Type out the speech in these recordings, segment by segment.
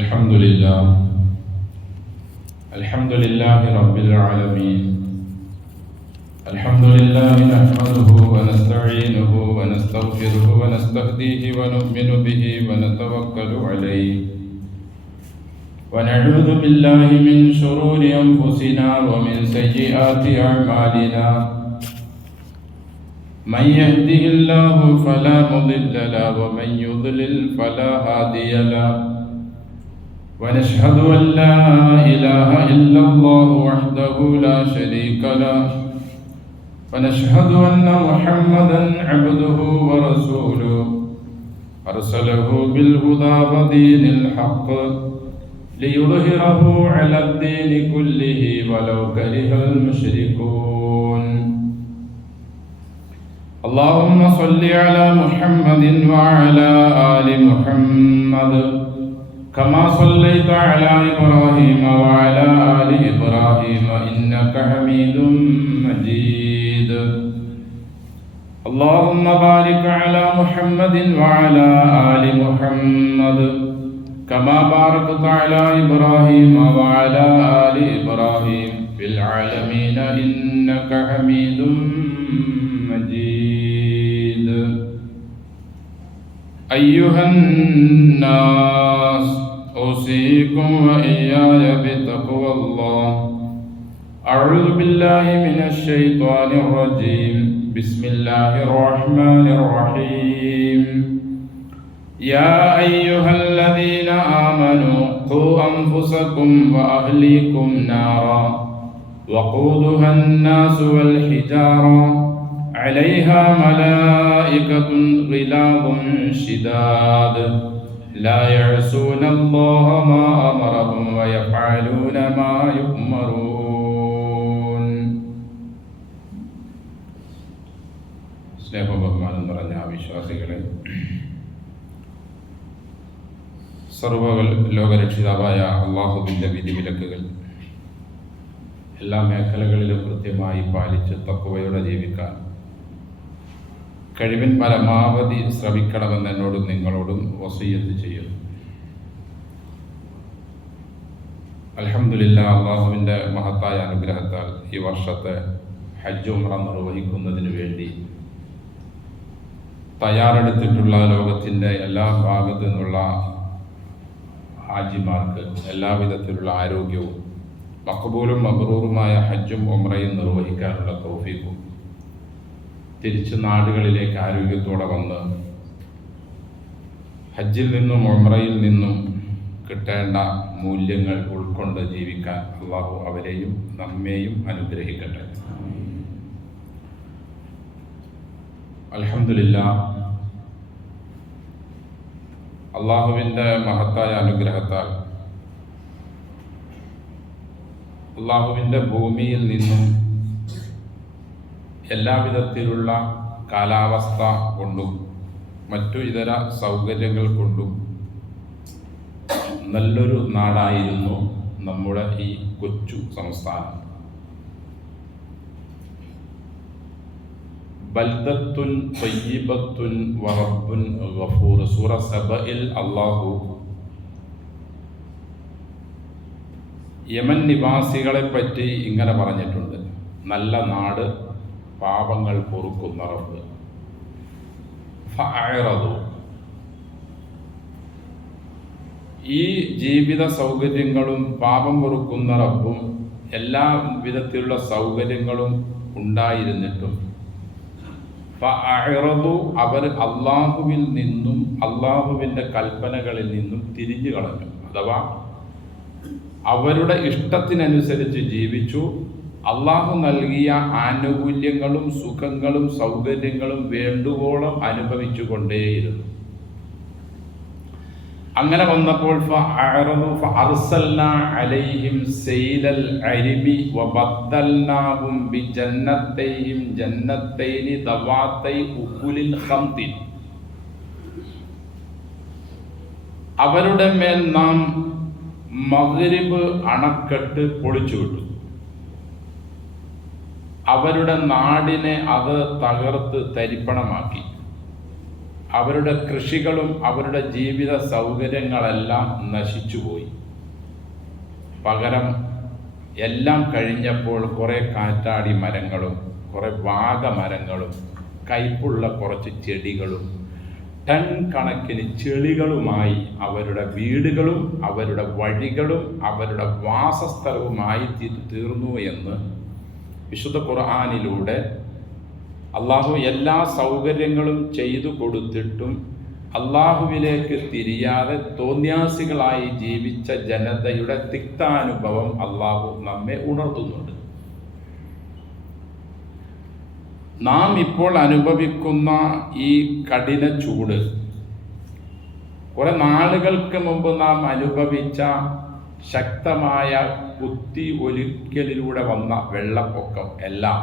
الحمد لله رب العالمين. الحمد لله نحمده ونستعينه ونستغفره ونستهديه ونؤمن به ونتوكل عليه ونعوذ بالله من شرور أنفسنا ومن سيئات أعمالنا. من يهده الله فلا مضل له ومن يضلل فلا هادي له. ونشهد أن لا إله إلا الله وحده لا شريك له. ونشهد أن محمدا عبده ورسوله أرسله بالهدى ودين الحق ليظهره على الدين كله ولو كره المشركون. اللهم صل على محمد وعلى آل محمد كما صليت على إبراهيم وعلى آل إبراهيم إنك حميد مجيد. اللهم بارك على محمد وعلى آل محمد كما باركت على إبراهيم وعلى آل إبراهيم في العالمين إنك حميد مجيد. أيها الناس أوصيكم وإياي بتقوى الله. أعوذ بالله من الشيطان الرجيم. بسم الله الرحمن الرحيم. يا أيها الذين آمنوا قوا أنفسكم وأهليكم نارا وقودها الناس والحجارة عليها ملائكة غلاظ شداد لا يعصون الله ما أمرهم ويفعلون ما يؤمرون. സ്നേഹം ബഹുമാനം നിറഞ്ഞ വിശ്വാസികളെ, ലോകരക്ഷിതാവായ അള്ളാഹുവിൻ്റെ വിധിവിലക്കുകൾ എല്ലാ മേഖലകളിലും കൃത്യമായി പാലിച്ച് തഖ്വയോടെ ജീവിക്കാൻ കഴിവിൻ പരമാവധി ശ്രമിക്കണമെന്ന് എന്നോടും നിങ്ങളോടും വസിയ്യത്ത് ചെയ്യുന്നു. അൽഹംദുലില്ലാഹ്, അള്ളാഹുവിൻ്റെ മഹത്തായ അനുഗ്രഹത്താൽ ഈ വർഷത്തെ ഹജ്ജ് ഉംറ നിർവഹിക്കുന്നതിന് വേണ്ടി തയ്യാറെടുത്തിട്ടുള്ള ലോകത്തിൻ്റെ എല്ലാ ഭാഗത്തു നിന്നുള്ള ഹാജിമാർക്ക് എല്ലാവിധത്തിലുള്ള ആരോഗ്യവും മഖബൂലും മബ്റൂറുമായ ഹജ്ജും ഉംറയും നിർവഹിക്കാനുള്ള തൗഫീഖും തിരിച്ച് നാടുകളിലേക്ക് ആരോഗ്യത്തോടെ വന്ന് ഹജ്ജിൽ നിന്നും ഉംറയിൽ നിന്നും കിട്ടേണ്ട മൂല്യങ്ങൾ ഉൾക്കൊണ്ട് ജീവിക്കാൻ അള്ളാഹു അവരെയും നമ്മെയും അനുഗ്രഹിക്കട്ടെ. അൽഹംദുലില്ലാഹ്, അള്ളാഹുവിൻ്റെ മഹത്തായ അനുഗ്രഹത്താൽ അള്ളാഹുവിൻ്റെ ഭൂമിയിൽ നിന്നും എല്ലാവിധത്തിലുള്ള കാലാവസ്ഥ കൊണ്ടും മറ്റു ഇതര സൗകര്യങ്ങൾ കൊണ്ടും നല്ലൊരു നാടായിരുന്നു നമ്മുടെ ഈ കൊച്ചു സംസ്ഥാനം. ബൽദത്തുൻ ത്വയ്യിബത്തുൻ വറബ്ബുൻ ഗഫൂർ. സൂറ സബഇൽ അല്ലാഹു യമൻ നിവാസികളെ പറ്റി ഇങ്ങനെ പറഞ്ഞിട്ടുണ്ട്: നല്ല നാട്, പാപങ്ങൾ പൊറുക്കുന്ന റബ്ബ്. ഫഅറദു. ഈ ജീവിത സൗകര്യങ്ങളും പാപം പൊറുക്കുന്ന റബ്ബും എല്ലാ വിധത്തിലുള്ള സൗകര്യങ്ങളും ഉണ്ടായിരുന്നിട്ടും ഫഅറദു, അവർ അള്ളാഹുവിൽ നിന്നും അള്ളാഹുവിൻ്റെ കൽപ്പനകളിൽ നിന്നും തിരിഞ്ഞു കളഞ്ഞു. അഥവാ അവരുടെ ഇഷ്ടത്തിനനുസരിച്ച് ജീവിച്ചു. അള്ളാഹു നൽകിയ ആനുകൂല്യങ്ങളും സുഖങ്ങളും സൗകര്യങ്ങളും വേണ്ടുവോളം അനുഭവിച്ചു കൊണ്ടേയിരുന്നു. അങ്ങനെ വന്നപ്പോൾ ഫഅർസൽനാ അലൈഹിം സൈലൽ അരിമി വബദ്ദൽനാഹും ബിജന്നത്തൈഹിം ജന്നത്തൈനി ദവാത്തൈ ഉകുലിൻ ഖംതിൻ. അവരുടെ മേൽ നാം മഗ്രിബ് അണക്കെട്ട് പൊളിച്ചുവിട്ടു. അവരുടെ നാടിനെ അത് തകർത്ത് തരിപ്പണമാക്കി. അവരുടെ കൃഷികളും അവരുടെ ജീവിത സൗകര്യങ്ങളെല്ലാം നശിച്ചുപോയി. പകരം എല്ലാം കഴിഞ്ഞപ്പോൾ കുറേ കാറ്റാടി മരങ്ങളും കുറേ വാഗമരങ്ങളും കയ്പുള്ള കുറച്ച് ചെടികളും ടൺ കണക്കിന് ചെളികളുമായി അവരുടെ വീടുകളും അവരുടെ വഴികളും അവരുടെ വാസസ്ഥലവുമായി തീർന്നു എന്ന് വിശുദ്ധ ഖുർആനിലൂടെ അള്ളാഹു എല്ലാ സൗകര്യങ്ങളും ചെയ്തു കൊടുത്തിട്ടും അള്ളാഹുവിലേക്ക് തിരിയാതെ തോന്യാസികളായി ജീവിച്ച ജനതയുടെ തിക്താനുഭവം അള്ളാഹു നമ്മെ ഉണർത്തുന്നുണ്ട്. നാം ഇപ്പോൾ അനുഭവിക്കുന്ന ഈ കഠിന ചൂട് കുറെ നാളുകൾക്ക് മുമ്പ് നാം അനുഭവിച്ച ശക്തമായ കുത്തി ഒലിക്കലിലൂടെ വന്ന വെള്ളപ്പൊക്കം എല്ലാം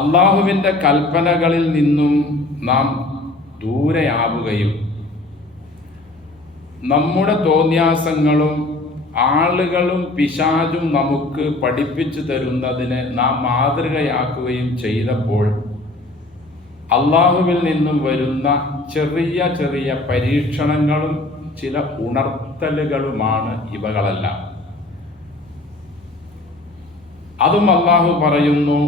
അള്ളാഹുവിൻ്റെ കൽപ്പനകളിൽ നിന്നും നാം ദൂരെയാവുകയും നമ്മുടെ തോന്യാസങ്ങളും ആളുകളും പിശാചും നമുക്ക് പഠിപ്പിച്ചു തരുന്നതിന് നാം മാതൃകയാക്കുകയും ചെയ്തപ്പോൾ അള്ളാഹുവിൽ നിന്നും വരുന്ന ചെറിയ ചെറിയ പരീക്ഷണങ്ങളും ചില ഉണർത്തലുകളുമാണ് ഇവകളെല്ലാം. അതും അള്ളാഹു പറയുന്നു,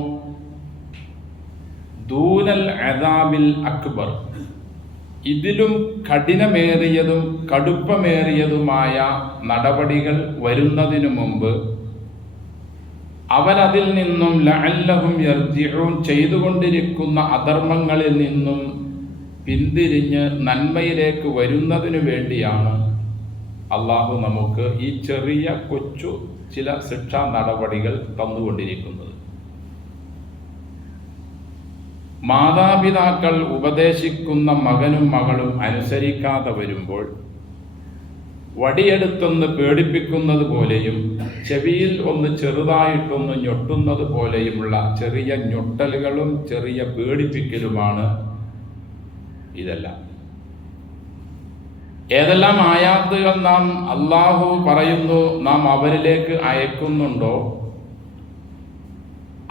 ദൂനൽ അദാബിൽ അക്ബർ, ഇതിലും കഠിനമേറിയതും കടുപ്പമേറിയതുമായ നടപടികൾ വരുന്നതിനു മുമ്പ് അവരതിൽ നിന്നും ലഅല്ലഹും യർജിഊൻ, ചെയ്തുകൊണ്ടിരിക്കുന്ന അധർമ്മങ്ങളിൽ നിന്നും പിന്തിരിഞ്ഞ് നന്മയിലേക്ക് വരുന്നതിനു വേണ്ടിയാണ് അള്ളാഹു നമുക്ക് ഈ ചെറിയ കൊച്ചു ചില ശിക്ഷാ നടപടികൾ തന്നുകൊണ്ടിരിക്കുന്നത്. മാതാപിതാക്കൾ ഉപദേശിക്കുന്ന മകനും മകളും അനുസരിക്കാതെ വരുമ്പോൾ വടിയെടുത്തൊന്ന് പേടിപ്പിക്കുന്നത് പോലെയും ചെവിയിൽ ഒന്ന് ചെറുതായിട്ടൊന്ന് ഞൊട്ടുന്നത് പോലെയുമുള്ള ചെറിയ ഞൊട്ടലുകളും ചെറിയ പേടിപ്പിക്കലുമാണ് ഇതെല്ലാം. ഏതെല്ലാം ആയാത്തുകൾ നാം അള്ളാഹു പറയുന്നു നാം അവരിലേക്ക് അയക്കുന്നുണ്ടോ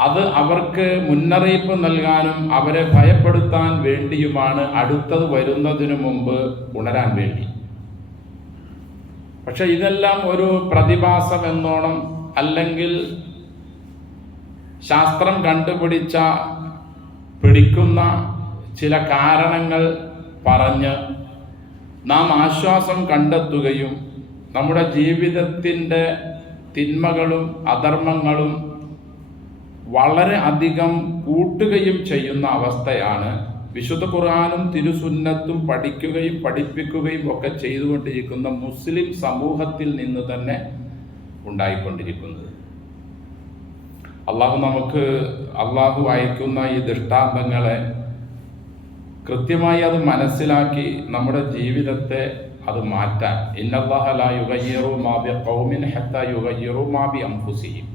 അത് അവർക്ക് മുന്നറിയിപ്പ് നൽകാനും അവരെ ഭയപ്പെടുത്താൻ വേണ്ടിയുമാണ്, അടുത്തത് വരുന്നതിനു മുമ്പ് ഉണരാൻ വേണ്ടി. പക്ഷെ ഇതെല്ലാം ഒരു പ്രതിഭാസം എന്നോണം, അല്ലെങ്കിൽ ശാസ്ത്രം പിടിക്കുന്ന ചില കാരണങ്ങൾ പറഞ്ഞ് നാം ആശ്വാസം കണ്ടെത്തുകയും നമ്മുടെ ജീവിതത്തിൻ്റെ തിന്മകളും അധർമ്മങ്ങളും വളരെ അധികം കൂട്ടുകയും ചെയ്യുന്ന അവസ്ഥയാണ് വിശുദ്ധ ഖുർആനും തിരുസുന്നത്തും പഠിക്കുകയും പഠിപ്പിക്കുകയും ഒക്കെ ചെയ്തുകൊണ്ടിരിക്കുന്ന മുസ്ലിം സമൂഹത്തിൽ നിന്ന് തന്നെ ഉണ്ടായിക്കൊണ്ടിരിക്കുന്നത്. അള്ളാഹു അയക്കുന്ന ഈ ദൃഷ്ടാന്തങ്ങളെ കൃത്യമായി അത് മനസ്സിലാക്കി നമ്മുടെ ജീവിതത്തെ അത് മാറ്റാൻ, ഇന്നല്ലാഹ ലാ യുഗയ്യിറു മാ ബിഖൗമിൻ ഹത്താ യുഗയ്യിറു മാ ബിഅൻഫുസിഹിം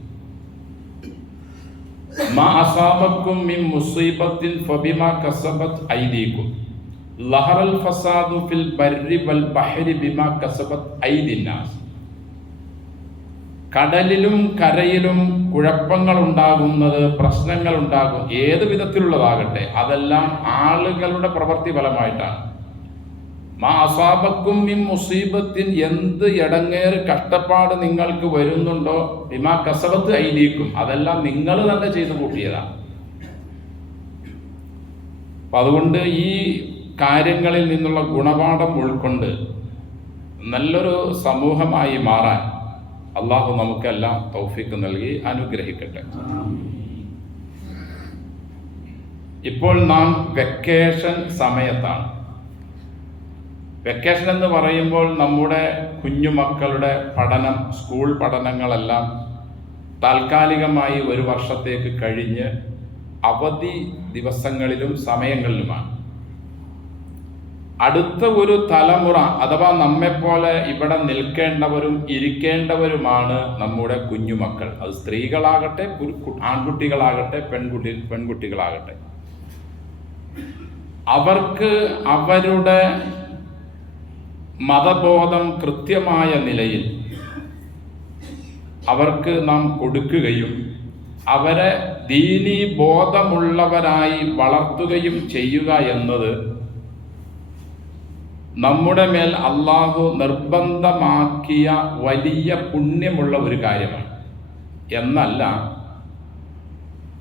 മാ അസാബക്കും മിൻ മുസീബത്തിൻ ഫബിമാ കസബത് ഐദീകും ലഹറൽ ഫസാദു ഫിൽ ബർരി വൽ ബഹരി ബിമാ കസബത് ഐദിൻ നാസ്. കടലിലും കരയിലും കുഴപ്പങ്ങൾ ഉണ്ടാകുന്നത്, പ്രശ്നങ്ങൾ ഉണ്ടാകും, ഏത് വിധത്തിലുള്ളതാകട്ടെ, അതെല്ലാം ആളുകളുടെ പ്രവൃത്തി ഫലമായിട്ടാണ്. മാ അസാബക്കും മിൻ മുസീബത്തിൻ, എന്ത് ഇടങ്ങേറ് കഷ്ടപ്പാട് നിങ്ങൾക്ക് വരുന്നുണ്ടോ, ബിമാ കസബത്ത് ഐദീകും, അതെല്ലാം നിങ്ങൾ തന്നെ ചെയ്തു കൂട്ടിയതാണ്. അപ്പം അതുകൊണ്ട് ഈ കാര്യങ്ങളിൽ നിന്നുള്ള ഗുണപാഠം ഉൾക്കൊണ്ട് നല്ലൊരു സമൂഹമായി മാറാൻ അള്ളാഹു നമുക്കെല്ലാം തൗഫീഖ് നൽകി അനുഗ്രഹിക്കട്ടെ. ഇപ്പോൾ നാം വെക്കേഷൻ സമയത്താണ്. വെക്കേഷൻ എന്ന് പറയുമ്പോൾ നമ്മുടെ കുഞ്ഞുമക്കളുടെ പഠനം, സ്കൂൾ പഠനങ്ങളെല്ലാം താൽക്കാലികമായി ഒരു വർഷത്തേക്ക് കഴിഞ്ഞ് അവധി ദിവസങ്ങളിലും സമയങ്ങളിലുമാണ്. അടുത്ത ഒരു തലമുറ അഥവാ നമ്മെപ്പോലെ ഇവിടെ നിൽക്കേണ്ടവരും ഇരിക്കേണ്ടവരുമാണ് നമ്മുടെ കുഞ്ഞുമക്കൾ. അത് സ്ത്രീകളാകട്ടെ, ആൺകുട്ടികളാകട്ടെ, പെൺകുട്ടികളാകട്ടെ. അവർക്ക് അവരുടെ മതബോധം കൃത്യമായ നിലയിൽ അവർക്ക് നാം കൊടുക്കുകയും അവരെ ദീനീ ബോധമുള്ളവരായി വളർത്തുകയും ചെയ്യുക എന്നത് നമ്മുടെ മേൽ അള്ളാഹു നിർബന്ധമാക്കിയ വലിയ പുണ്യമുള്ള ഒരു കാര്യമാണ്. എന്നല്ല,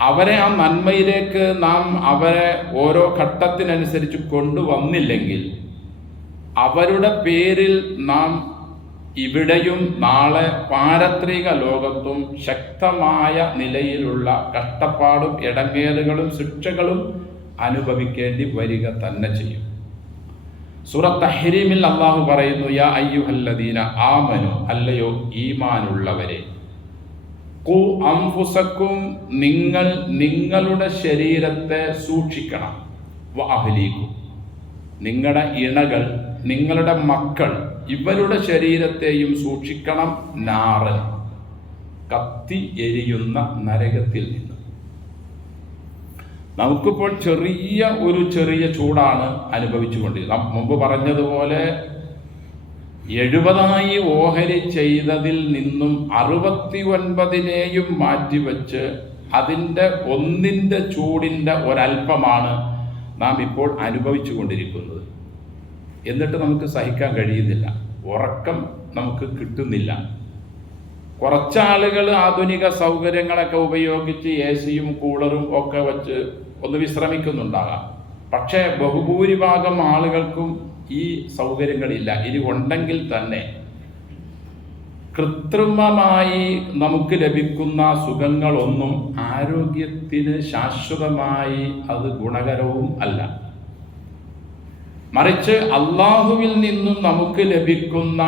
അവരെ ആ നന്മയിലേക്ക് നാം അവരെ ഓരോ ഘട്ടത്തിനനുസരിച്ച് കൊണ്ടുവന്നില്ലെങ്കിൽ അവരുടെ പേരിൽ നാം ഇവിടെയും നാളെ പാരത്രിക ലോകത്തും ശക്തമായ നിലയിലുള്ള കഷ്ടപ്പാടും ഇടങ്ങേറുകളും ശിക്ഷകളും അനുഭവിക്കേണ്ടി വരിക തന്നെ ചെയ്യും. സൂറത്ത് തഹ്രീമിൽ അള്ളാഹു പറയുന്നു, യാ അയ്യുഹല്ലദീന ആമനു, അല്ലയോ ഈമാനുള്ളവരെ, ഖു അൻഫുസക്കും, നിങ്ങൾ നിങ്ങളുടെ ശരീരത്തെ സൂക്ഷിക്കണം, വ അഹ്ലീക്കും, നിങ്ങളുടെ ഇണകൾ, നിങ്ങളുടെ മക്കൾ, ഇവരുടെ ശരീരത്തെയും സൂക്ഷിക്കണം, നാറ്, കത്തി എരിയുന്ന നരകത്തിൽ നിന്ന്. നമുക്കിപ്പോൾ ചെറിയ ചൂടാണ് അനുഭവിച്ചുകൊണ്ടിരുന്നത്. മുമ്പ് പറഞ്ഞതുപോലെ 70 ഓഹരി ചെയ്തതിൽ നിന്നും 69 മാറ്റിവെച്ച് അതിൻ്റെ ഒന്നിൻ്റെ ചൂടിൻ്റെ ഒരൽപ്പമാണ് നാം ഇപ്പോൾ അനുഭവിച്ചു കൊണ്ടിരിക്കുന്നത്. എന്നിട്ട് നമുക്ക് സഹിക്കാൻ കഴിയുന്നില്ല, ഉറക്കം നമുക്ക് കിട്ടുന്നില്ല. കുറച്ചാളുകൾ ആധുനിക സൗകര്യങ്ങളൊക്കെ ഉപയോഗിച്ച് AC-യും കൂളറും ഒക്കെ വച്ച് ഒന്ന് വിശ്രമിക്കുന്നുണ്ടാകാം. പക്ഷേ ബഹുഭൂരിഭാഗം ആളുകൾക്കും ഈ സൗകര്യങ്ങളില്ല. ഇനി ഉണ്ടെങ്കിൽ തന്നെ കൃത്രിമമായി നമുക്ക് ലഭിക്കുന്ന സുഖങ്ങളൊന്നും ആരോഗ്യത്തിന് ശാശ്വതമായി അത് ഗുണകരവും അല്ല. മറിച്ച് അള്ളാഹുവിൽ നിന്നും നമുക്ക് ലഭിക്കുന്ന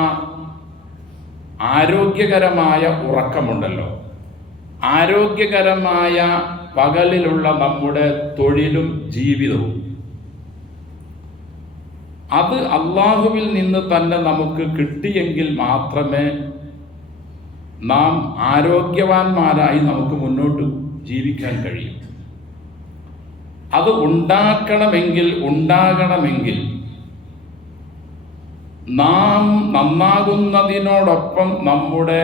ആരോഗ്യകരമായ ഉറക്കമുണ്ടല്ലോ, ആരോഗ്യകരമായ പകലിലുള്ള നമ്മുടെ തൊഴിലും ജീവിതവും, അത് അള്ളാഹുവിൽ നിന്ന് തന്നെ നമുക്ക് കിട്ടിയെങ്കിൽ മാത്രമേ നാം ആരോഗ്യവാന്മാരായി നമുക്ക് മുന്നോട്ട് ജീവിക്കാൻ കഴിയും. അത് ഉണ്ടാകണമെങ്കിൽ നാം നന്നാകുന്നതിനോടൊപ്പം നമ്മുടെ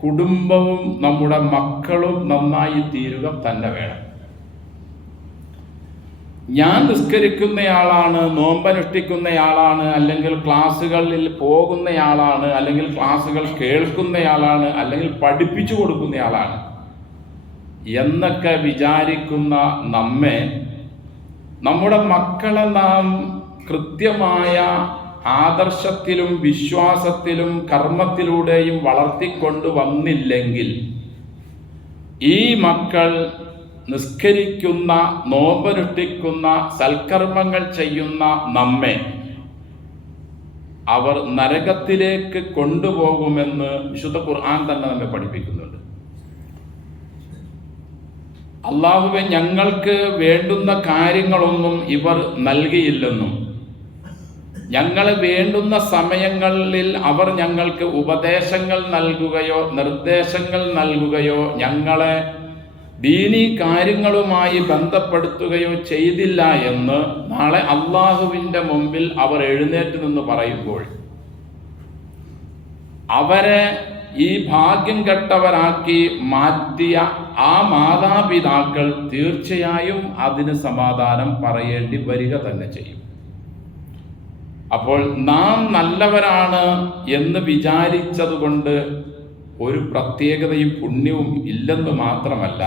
കുടുംബവും നമ്മുടെ മക്കളും നന്നായി തീരുക തന്നെ വേണം. ഞാൻ നിസ്കരിക്കുന്നയാളാണ്, നോമ്പനുഷ്ഠിക്കുന്നയാളാണ്, അല്ലെങ്കിൽ ക്ലാസ്സുകളിൽ പോകുന്നയാളാണ്, അല്ലെങ്കിൽ ക്ലാസ്സുകൾ കേൾക്കുന്നയാളാണ്, അല്ലെങ്കിൽ പഠിപ്പിച്ചു കൊടുക്കുന്നയാളാണ് എന്നൊക്കെ വിചാരിക്കുന്ന നമ്മെ, നമ്മുടെ മക്കളെ നാം കൃത്യമായ ആദർശത്തിലും വിശ്വാസത്തിലും കർമ്മത്തിലൂടെയും വളർത്തിക്കൊണ്ടു വന്നില്ലെങ്കിൽ ഈ മക്കൾ നിസ്കരിക്കുന്ന, നോമ്പനുഷ്ഠിക്കുന്ന, സൽക്കർമ്മങ്ങൾ ചെയ്യുന്ന നമ്മെ അവർ നരകത്തിലേക്ക് കൊണ്ടുപോകുമെന്ന് വിശുദ്ധ ഖുർആൻ തന്നെ നമ്മെ പഠിപ്പിക്കുന്നുണ്ട്. അള്ളാഹുവേ, ഞങ്ങൾക്ക് വേണ്ടുന്ന കാര്യങ്ങളൊന്നും ഇവർ നൽകിയില്ലെന്നും ഞങ്ങൾ വേണ്ടുന്ന സമയങ്ങളിൽ അവർ ഞങ്ങൾക്ക് ഉപദേശങ്ങൾ നൽകുകയോ നിർദ്ദേശങ്ങൾ നൽകുകയോ ഞങ്ങളെ ദീനീ കാര്യങ്ങളുമായി ബന്ധപ്പെടുത്തുകയോ ചെയ്തില്ല എന്ന് നാളെ അള്ളാഹുവിൻ്റെ മുമ്പിൽ അവർ എഴുന്നേറ്റ് നിന്ന് പറയുമ്പോൾ അവരെ ഈ ഭാഗ്യം കെട്ടവരാക്കി മാറ്റിയ ആ മാതാപിതാക്കൾ തീർച്ചയായും അതിന് സമാധാനം പറയേണ്ടി വരിക തന്നെ ചെയ്യും. അപ്പോൾ നാം നല്ലവരാണ് എന്ന് വിചാരിച്ചതുകൊണ്ട് ഒരു പ്രത്യേകതയും പുണ്യവും ഇല്ലെന്ന് മാത്രമല്ല,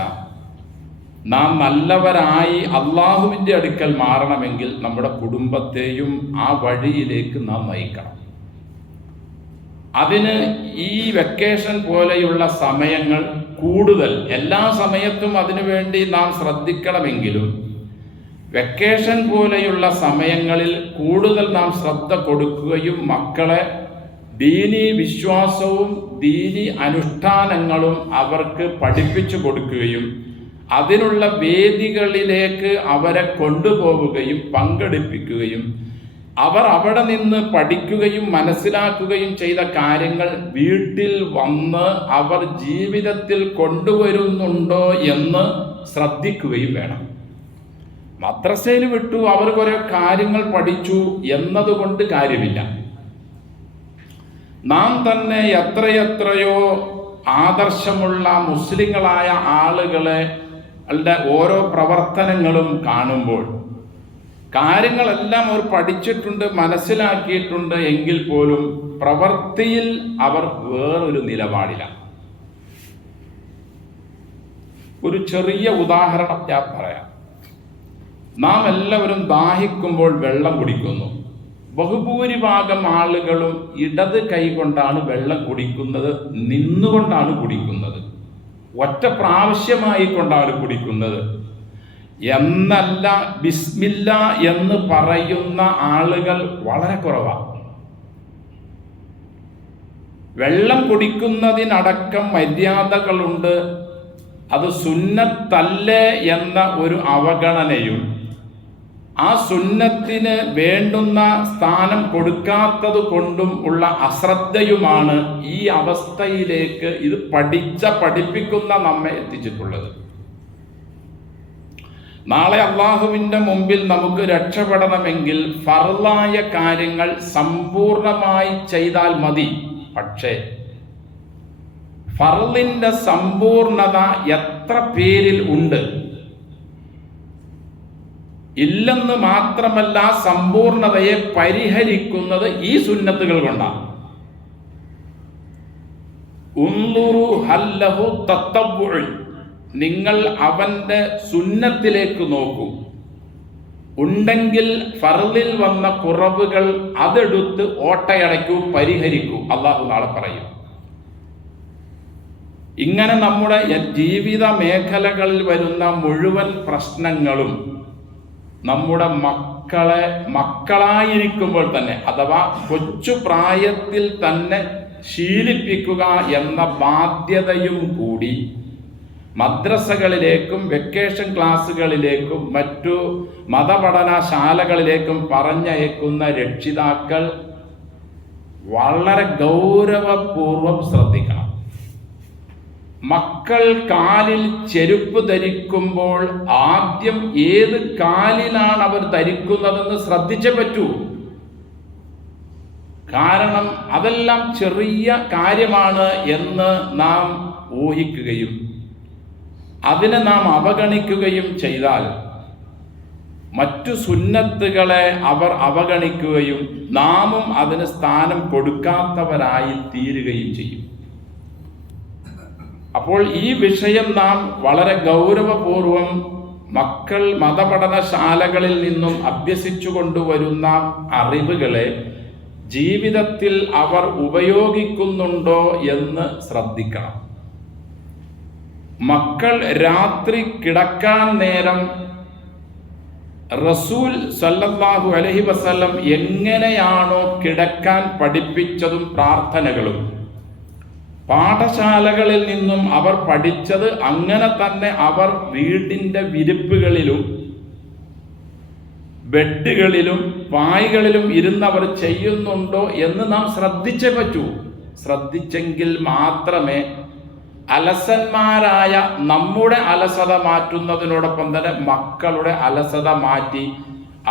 നാം നല്ലവരായി അള്ളാഹുവിൻ്റെ അടുക്കൽ മാറണമെങ്കിൽ നമ്മുടെ കുടുംബത്തെയും ആ വഴിയിലേക്ക് നാം നയിക്കണം. അതിന് ഈ വെക്കേഷൻ പോലെയുള്ള സമയങ്ങൾ കൂടുതൽ, എല്ലാ സമയത്തും അതിനുവേണ്ടി നാം ശ്രദ്ധിക്കണമെങ്കിലും വെക്കേഷൻ പോലെയുള്ള സമയങ്ങളിൽ കൂടുതൽ നാം ശ്രദ്ധ കൊടുക്കുകയും മക്കളെ ദീനീ വിശ്വാസവും ദീനീ അനുഷ്ഠാനങ്ങളും അവർക്ക് പഠിപ്പിച്ചു കൊടുക്കുകയും അതിനുള്ള വേദികളിലേക്ക് അവരെ കൊണ്ടുപോവുകയും പങ്കെടുപ്പിക്കുകയും അവർ അവിടെ നിന്ന് പഠിക്കുകയും മനസ്സിലാക്കുകയും ചെയ്ത കാര്യങ്ങൾ വീട്ടിൽ വന്ന് അവർ ജീവിതത്തിൽ കൊണ്ടുവരുന്നുണ്ടോ എന്ന് ശ്രദ്ധിക്കുകയും വേണം. മദ്രസയിൽ വിട്ടു അവർ കുറെ കാര്യങ്ങൾ പഠിച്ചു എന്നതുകൊണ്ട് കാര്യമില്ല. നാം തന്നെ എത്രയെത്രയോ ആദർശമുള്ള മുസ്ലിങ്ങളായ ആളുകളെ ളുടെ ഓരോ പ്രവർത്തനങ്ങളും കാണുമ്പോൾ കാര്യങ്ങളെല്ലാം അവർ പഠിച്ചിട്ടുണ്ട്, മനസ്സിലാക്കിയിട്ടുണ്ട് എങ്കിൽ പോലും പ്രവൃത്തിയിൽ അവർ വേറൊരു നിലപാടിലാണ്. ഒരു ചെറിയ ഉദാഹരണം ഞാൻ പറയാം. നാം എല്ലാവരും ദാഹിക്കുമ്പോൾ വെള്ളം കുടിക്കുന്നു. ബഹുഭൂരിഭാഗം ആളുകളും ഇടത് കൈ കൊണ്ടാണ് വെള്ളം കുടിക്കുന്നത്, നിന്നുകൊണ്ടാണ് കുടിക്കുന്നത്, ഒറ്റ പ്രാവശ്യമായി കൊണ്ടാണ് കുടിക്കുന്നത്. എന്നല്ല ബിസ്മില്ല എന്ന് പറയുന്ന ആളുകൾ വളരെ കുറവാണ്. വെള്ളം കുടിക്കുന്നതിനടക്കം മര്യാദകളുണ്ട്. അത് സുന്നത്തല്ലേ എന്ന ഒരു അവഗണനയും ആ സുന്നത്തിന് വേണ്ടുന്ന സ്ഥാനം കൊടുക്കാത്തത് കൊണ്ടും ഉള്ള അശ്രദ്ധയുമാണ് ഈ അവസ്ഥയിലേക്ക് ഇത് പഠിപ്പിക്കുന്ന നമ്മെ എത്തിച്ചിട്ടുള്ളത്. നാളെ അള്ളാഹുവിൻ്റെ മുമ്പിൽ നമുക്ക് രക്ഷപ്പെടണമെങ്കിൽ ഫർളായ കാര്യങ്ങൾ സമ്പൂർണമായി ചെയ്താൽ മതി. പക്ഷേ ഫർളിന്റെ സമ്പൂർണത എത്ര പേരിൽ ഉണ്ട്? ഇല്ലെന്ന് മാത്രമല്ല, സമ്പൂർണതയെ പരിഹരിക്കുന്നത് ഈ സുന്നത്തുകൾ കൊണ്ടാണ്. ഉൻദുറു ഹല്ലഹു തത്തബ്ബുഉൻ, നിങ്ങൾ അവന്റെ സുന്നത്തിലേക്ക് നോക്കൂ. ഉണ്ടെങ്കിൽ ഫർളിൽ വന്ന കുറവുകൾ അതെടുത്ത് ഓട്ടയടയ്ക്കൂ, പരിഹരിക്കൂ. അള്ളാഹു നാളെ പറയും. ഇങ്ങനെ നമ്മുടെ ജീവിത മേഖലകളിൽ വരുന്ന മുഴുവൻ പ്രശ്നങ്ങളും നമ്മുടെ മക്കളായിരിക്കുമ്പോൾ തന്നെ, അഥവാ കൊച്ചു പ്രായത്തിൽ തന്നെ ശീലിപ്പിക്കുക എന്ന ബാധ്യതയും കൂടി മദ്രസകളിലേക്കും വെക്കേഷൻ ക്ലാസ്സുകളിലേക്കും മറ്റു മതപഠനശാലകളിലേക്കും പറഞ്ഞയക്കുന്ന രക്ഷിതാക്കൾ വളരെ ഗൗരവപൂർവം ശ്രദ്ധിക്കണം. മക്കൾ കാലിൽ ചെരുപ്പ് ധരിക്കുമ്പോൾ ആദ്യം ഏത് കാലിലാണ് അവർ ധരിക്കുന്നതെന്ന് ശ്രദ്ധിച്ചേ പറ്റൂ. കാരണം അതെല്ലാം ചെറിയ കാര്യമാണ് എന്ന് നാം ഊഹിക്കുകയും അതിനെ നാം അവഗണിക്കുകയും ചെയ്താൽ മറ്റു സുന്നത്തുകളെ അവർ അവഗണിക്കുകയും നാമും അതിന് സ്ഥാനം കൊടുക്കാത്തവരായി തീരുകയും ചെയ്യും. അപ്പോൾ ഈ വിഷയം നാം വളരെ ഗൗരവപൂർവം മക്കൾ മതപഠനശാലകളിൽ നിന്നും അഭ്യസിച്ചു കൊണ്ടുവരുന്ന അറിവുകളെ ജീവിതത്തിൽ അവർ ഉപയോഗിക്കുന്നുണ്ടോ എന്ന് ശ്രദ്ധിക്കണം. മക്കൾ രാത്രി കിടക്കാൻ നേരം റസൂൽ സല്ലല്ലാഹു അലൈഹി വസല്ലം എങ്ങനെയാണോ കിടക്കാൻ പഠിപ്പിച്ചതും പ്രാർത്ഥനകളും പാഠശാലകളിൽ നിന്നും അവർ പഠിച്ചത് അങ്ങനെ തന്നെ അവർ വീടിൻ്റെ വിരിപ്പുകളിലും ബെഡുകളിലും പായ്കളിലും ഇരുന്നവർ ചെയ്യുന്നുണ്ടോ എന്ന് നാം ശ്രദ്ധിച്ചേ പറ്റൂ. ശ്രദ്ധിച്ചെങ്കിൽ മാത്രമേ അലസന്മാരായ നമ്മുടെ അലസത മാറ്റുന്നതിനോടൊപ്പം തന്നെ മക്കളുടെ അലസത മാറ്റി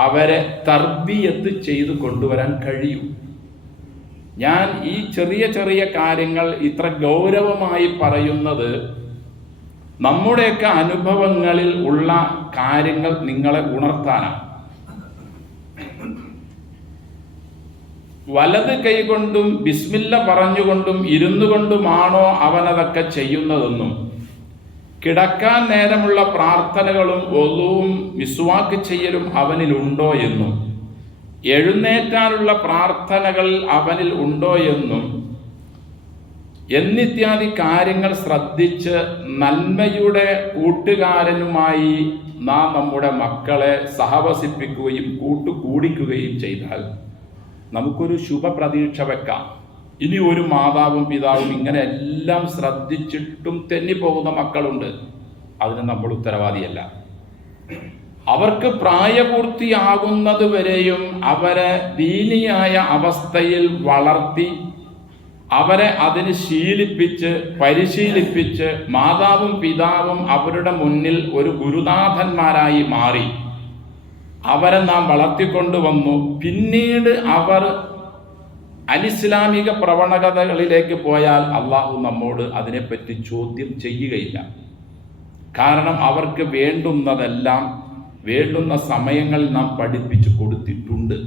അവരെ തർബിയത്ത് ചെയ്തു കൊണ്ടുവരാൻ കഴിയൂ. ഞാൻ ഈ ചെറിയ ചെറിയ കാര്യങ്ങൾ ഇത്ര ഗൗരവമായി പറയുന്നത് നമ്മുടെയൊക്കെ അനുഭവങ്ങളിൽ ഉള്ള കാര്യങ്ങൾ നിങ്ങളെ ഉണർത്താനാണ്. വലത് കൈകൊണ്ടും ബിസ്മില്ല പറഞ്ഞുകൊണ്ടും ഇരുന്നു കൊണ്ടുമാണോ അവനതൊക്കെ ചെയ്യുന്നതെന്നും കിടക്കാൻ നേരമുള്ള പ്രാർത്ഥനകളും ഒളുവും മിസ്വാക്ക് ചെയ്യലും അവനിലുണ്ടോ എന്നും എഴുന്നേറ്റാനുള്ള പ്രാർത്ഥനകൾ അവനിൽ ഉണ്ടോ എന്നും എന്നിത്യാദി കാര്യങ്ങൾ ശ്രദ്ധിച്ച് നന്മയുടെ കൂട്ടുകാരനുമായി നാം നമ്മുടെ മക്കളെ സഹവസിപ്പിക്കുകയും കൂട്ടുകൂടിക്കുകയും ചെയ്താൽ നമുക്കൊരു ശുഭപ്രതീക്ഷ വെക്കാം. ഇനി ഒരു മാതാവും പിതാവും ഇങ്ങനെ എല്ലാം ശ്രദ്ധിച്ചിട്ടും തെന്നിപ്പോകുന്ന മക്കളുണ്ട്. അതിന് നമ്മൾ ഉത്തരവാദിയല്ല. അവർക്ക് പ്രായപൂർത്തിയാകുന്നത് വരെയും അവരെ ദീനിയായ അവസ്ഥയിൽ വളർത്തി അവരെ അതിന് ശീലിപ്പിച്ച് പരിശീലിപ്പിച്ച് മാതാവും പിതാവും അവരുടെ മുന്നിൽ ഒരു ഗുരുനാഥന്മാരായി മാറി അവരെ നാം വളർത്തിക്കൊണ്ടുവന്നു. പിന്നീട് അവർ അനിസ്ലാമിക പ്രവണതകളിലേക്ക് പോയാൽ അള്ളാഹു നമ്മോട് അതിനെപ്പറ്റി ചോദ്യം ചെയ്യുകയില്ല. കാരണം അവർക്ക് വേണ്ടുന്നതെല്ലാം വേണ്ടുന്ന സമയങ്ങളിൽ നാം പഠിപ്പിച്ചു കൊടുത്തിട്ടുണ്ട്.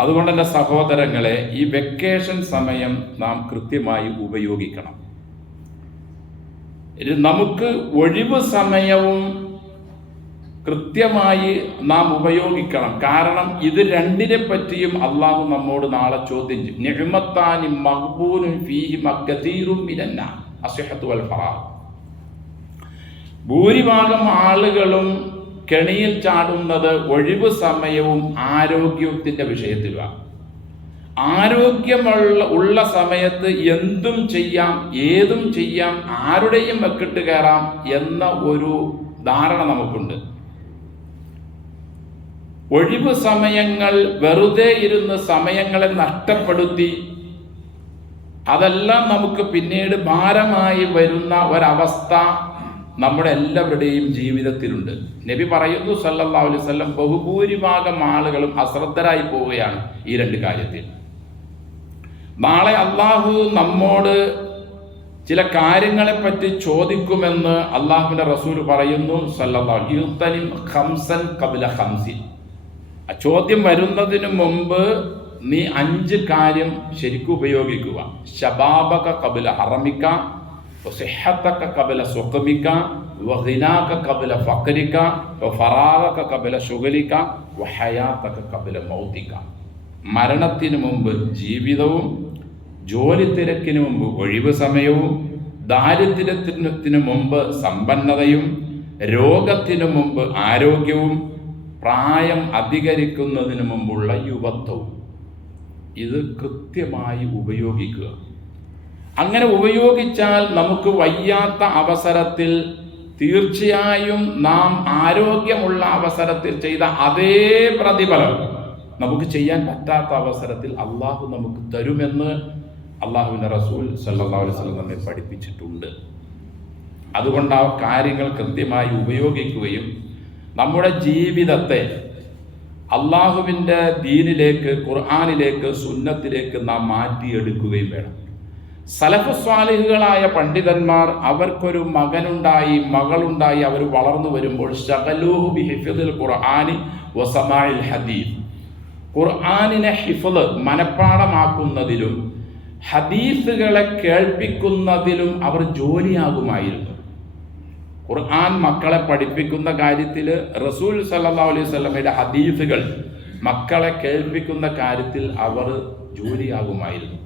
അതുകൊണ്ട് എൻ്റെ സഹോദരങ്ങളെ, ഈ വെക്കേഷൻ സമയം നാം കൃത്യമായി ഉപയോഗിക്കണം. നമുക്ക് ഒഴിവ് സമയവും കൃത്യമായി നാം ഉപയോഗിക്കണം. കാരണം ഇത് രണ്ടിനെ പറ്റിയും അള്ളാഹു നമ്മോട് നാളെ ചോദ്യം ചെയ്യും. നിഅ്മത്താനി മഖ്ബൂനുൻ ഫീഹിമ കസീറുൻ മിനന്നാസ് അസ്ഹഹത്തു വൽ ഫറാഗ്. ഭൂരിഭാഗം ആളുകളും കെണിയിൽ ചാടുന്നത് ഒഴിവ് സമയവും ആരോഗ്യത്തിൻ്റെ വിഷയത്തിലാണ്. ആരോഗ്യമുള്ള സമയത്ത് എന്തും ചെയ്യാം, ഏതും ചെയ്യാം, ആരുടെയും വെക്കിട്ട് കയറാം എന്ന ഒരു ധാരണ നമുക്കുണ്ട്. ഒഴിവ് സമയങ്ങൾ വെറുതെ ഇരുന്ന് സമയങ്ങളെ നഷ്ടപ്പെടുത്തി അതെല്ലാം നമുക്ക് പിന്നീട് ഭാരമായി വരുന്ന ഒരവസ്ഥ നമ്മുടെ എല്ലാവരുടെയും ജീവിതത്തിലുണ്ട്. നബി പറയുന്നു സല്ലല്ലാഹു അലൈഹി വസല്ലം, ബഹുഭൂരിഭാഗം ആളുകളും അശ്രദ്ധരായി പോവുകയാണ് ഈ രണ്ട് കാര്യത്തിൽ. നാളെ അള്ളാഹു നമ്മോട് ചില കാര്യങ്ങളെ പറ്റി ചോദിക്കുമെന്ന് അള്ളാഹുവിന്റെ റസൂൽ പറയുന്നു സല്ലല്ലാഹു അലൈഹി വസല്ലം, ഖംസൻ ഖബ്ല ഖംസിൻ. ആ ചോദ്യം വരുന്നതിന് മുമ്പ് നീ 5 കാര്യം ശരിക്കും ഉപയോഗിക്കുക. ശബാബക ഖബ്ല ഹറമിക, വസിഹ്ഹതക ഖബ്ല സുഖമിക, വഗിനാക ഖബ്ല ഫഖരിക, വഫറാഗക ഖബ്ല ശുഗ്ലിക, വഹയാതക ഖബ്ല മൗതിക. മരണത്തിന് മുമ്പ് ജീവിതവും, ജോലി തിരക്കിന് മുമ്പ് ഒഴിവ് സമയവും, ദാരിദ്ര്യത്തിന് മുമ്പ് സമ്പന്നതയും, രോഗത്തിനു മുമ്പ് ആരോഗ്യവും, പ്രായം അധികരിക്കുന്നതിന് മുമ്പുള്ള യുവത്വവും. ഇത് കൃത്യമായി ഉപയോഗിക്കുക. അങ്ങനെ ഉപയോഗിച്ചാൽ നമുക്ക് വയ്യാത്ത അവസരത്തിൽ തീർച്ചയായും നാം ആരോഗ്യമുള്ള അവസരത്തിൽ ചെയ്ത അതേ പ്രതിഫലം നമുക്ക് ചെയ്യാൻ പറ്റാത്ത അവസരത്തിൽ അള്ളാഹു നമുക്ക് തരുമെന്ന് അള്ളാഹുവിൻ്റെ റസൂൽ സല്ലല്ലാഹു അലൈഹി വസല്ലം നമ്മെ പഠിപ്പിച്ചിട്ടുണ്ട്. അതുകൊണ്ട് ആ കാര്യങ്ങൾ കൃത്യമായി ഉപയോഗിക്കുകയും നമ്മുടെ ജീവിതത്തെ അള്ളാഹുവിൻ്റെ ദീനിലേക്ക്, ഖുർആനിലേക്ക്, സുന്നത്തിലേക്ക് നാം മാറ്റിയെടുക്കുകയും വേണം. സലഫ് സ്വാലിഹുകളായ പണ്ഡിതന്മാർ അവർക്കൊരു മകനുണ്ടായി, മകളുണ്ടായി, അവർ വളർന്നു വരുമ്പോൾ ശഗലൂഹു ബിഹിഫ്ദിൽ ഖുർആനി വസമാഇൽ ഹദീസ്, ഖുർആനിനെ ഹിഫ്ള് മനഃപ്പാഠമാക്കുന്നതിലും ഹദീസുകളെ കേൾപ്പിക്കുന്നതിലും അവർ ജോലിയാകുമായിരുന്നു. ഖുർആൻ മക്കളെ പഠിപ്പിക്കുന്ന കാര്യത്തിൽ, റസൂൽ സല്ലല്ലാഹു അലൈഹി വസല്ലമയുടെ ഹദീസുകൾ മക്കളെ കേൾപ്പിക്കുന്ന കാര്യത്തിൽ അവർ ജോലിയാകുമായിരുന്നു.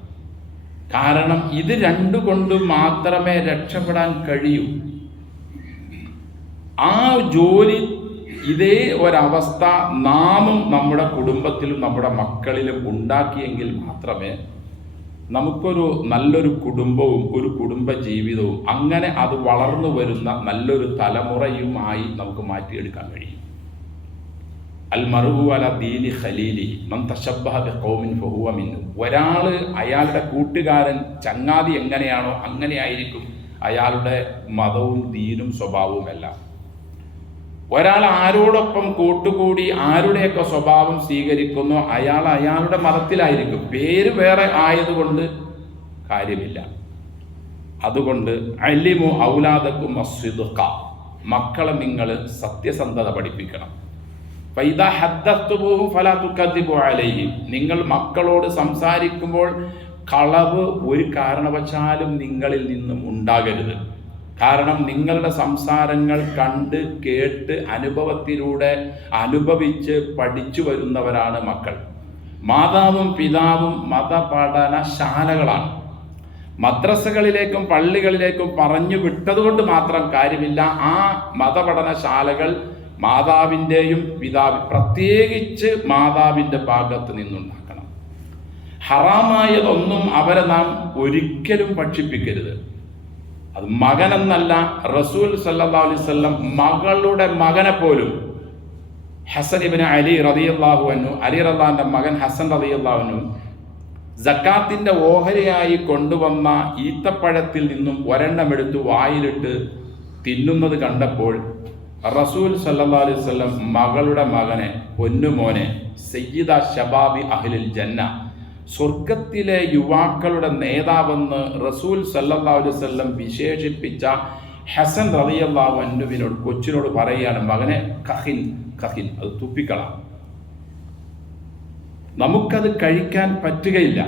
കാരണം ഇത് രണ്ടുകൊണ്ട് മാത്രമേ രക്ഷപ്പെടാൻ കഴിയൂ. ആ ജോലി, ഇതേ ഒരവസ്ഥ നാമും നമ്മുടെ കുടുംബത്തിലും നമ്മുടെ മക്കളിലും ഉണ്ടാക്കിയെങ്കിൽ മാത്രമേ നമുക്കൊരു നല്ലൊരു കുടുംബവും ഒരു കുടുംബ ജീവിതവും അങ്ങനെ അത് വളർന്നു വരുന്ന നല്ലൊരു തലമുറയുമായി നമുക്ക് മാറ്റിയെടുക്കാൻ കഴിയും. അൽ മർഉ അലാ ദീനി ഖലീലി മൻ തശബ്ബഹ ബിഖൗമിൻ ഫഹുവ മിൻഹു. ഒരാൾ അയാളുടെ കൂട്ടുകാരൻ, ചങ്ങാതി എങ്ങനെയാണോ അങ്ങനെയായിരിക്കും അയാളുടെ മതവും ദീനും സ്വഭാവവും എല്ലാം. ഒരാൾ ആരോടൊപ്പം കൂട്ടുകൂടി ആരുടെയൊക്കെ സ്വഭാവം സ്വീകരിക്കുന്നു അയാൾ അയാളുടെ മതത്തിലായിരിക്കും. പേര് വേറെ ആയതുകൊണ്ട് കാര്യമില്ല. അതുകൊണ്ട് അലിമു ഔലാദക്കും അസ്വിദ്ഖ, മക്കളെ നിങ്ങൾ സത്യസന്ധത പഠിപ്പിക്കണം. ഫൈദാ ഹദ്ദത്തുഹും ഫലാ തുകദ്ദിബു അലൈഹിം, നിങ്ങൾ മക്കളോട് സംസാരിക്കുമ്പോൾ കളവ് ഒരു കാരണവശാലും നിങ്ങളിൽ നിന്നും ഉണ്ടാകരുത്. കാരണം നിങ്ങളുടെ സംസാരങ്ങൾ കണ്ട് കേട്ട് അനുഭവത്തിലൂടെ അനുഭവിച്ച് പഠിച്ചു വരുന്നവരാണ് മക്കൾ. മാതാവും പിതാവും മതപഠനശാലകളാണ്. മദ്രസകളിലേക്കും പള്ളികളിലേക്കും പറഞ്ഞു വിട്ടതുകൊണ്ട് മാത്രം കാര്യമില്ല. ആ മതപഠനശാലകൾ മാതാവിൻ്റെയും പ്രത്യേകിച്ച് മാതാവിൻ്റെ ഭാഗത്ത് നിന്നുണ്ടാക്കണം. ഹറാമായതൊന്നും അവരെ നാം ഒരിക്കലും ഭക്ഷിപ്പിക്കരുത്. അത് മകനെന്നല്ല, റസൂൽ സല്ലല്ലാഹു അലൈഹി വസല്ലം മകളുടെ മകനെ പോലും, ഹസൻ ഇബ്നു അലി റളിയല്ലാഹു അൻഹു, അലി റളിയല്ലാഹുവിന്റെ മകൻ ഹസൻ റളിയല്ലാഹു അൻഹു സക്കാത്തിന്റെ ഓഹരിയായി കൊണ്ടുവന്ന ഈത്തപ്പഴത്തിൽ നിന്നും ഒരെണ്ണമെടുത്ത് വായിലിട്ട് തിന്നുന്നത് കണ്ടപ്പോൾ റസൂൽ സല്ലല്ലാഹു അലൈഹി വസല്ലം മകളുടെ മകനെ, പൊന്നുമോനെ, സയ്യിദ ശബാബി അഹ്ലിൽ ജന്ന, സ്വർഗത്തിലെ യുവാക്കളുടെ നേതാവെന്ന് റസൂൽ സല്ലല്ലാഹു അലൈഹി വസല്ലം വിശേഷിപ്പിച്ച ഹസൻ റളിയല്ലാഹു അൻഹുവിനോട് കൊച്ചിനോട് പറയുകയാണ്, മകനെ കഹിൻ കഹിൻ, അത് തുപ്പിക്കളാം, നമുക്കത് കഴിക്കാൻ പറ്റുകയില്ല.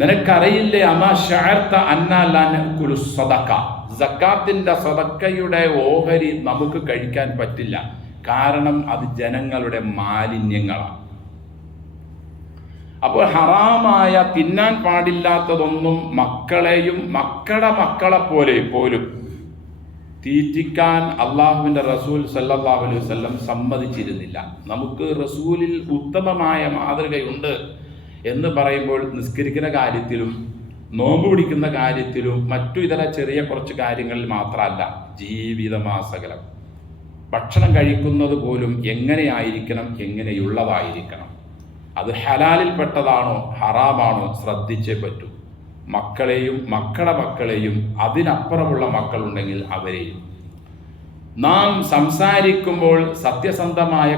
നിനക്കറിയില്ലേ അമാ ശഅർത അന്നാ ലാ നഅകുലു സദഖ, സക്കാത്തിന്റെ സദഖയുടെ ഓഹരി നമുക്ക് കഴിക്കാൻ പറ്റില്ല, കാരണം അത് ജനങ്ങളുടെ മാലിന്യങ്ങളാണ്. അപ്പോൾ ഹറാമായ തിന്നാൻ പാടില്ലാത്തതൊന്നും മക്കളെയും മക്കളെ പോലെ പോലും തീറ്റിക്കാൻ അള്ളാഹുവിൻ്റെ റസൂൽ സല്ലല്ലാഹു അലൈഹി വസല്ലം സമ്മതിച്ചിരുന്നില്ല. നമുക്ക് റസൂലിൽ ഉത്തമമായ മാതൃകയുണ്ട് എന്ന് പറയുമ്പോൾ നിസ്കരിക്കുന്ന കാര്യത്തിലും നോമ്പ് പിടിക്കുന്ന കാര്യത്തിലും മറ്റു ഇതര ചെറിയ കുറച്ച് കാര്യങ്ങളിൽ മാത്രമല്ല, ജീവിതമാസകലം ഭക്ഷണം കഴിക്കുന്നത് പോലും എങ്ങനെയായിരിക്കണം, എങ്ങനെയുള്ളതായിരിക്കണം, അത് ഹലാലിൽപ്പെട്ടതാണോ ഹറാമാണോ ശ്രദ്ധിച്ചേ പറ്റൂ. മക്കളെയും മക്കളെയും അതിനപ്പുറമുള്ള മക്കളുണ്ടെങ്കിൽ അവരെയും. നാം സംസാരിക്കുമ്പോൾ സത്യസന്ധമായ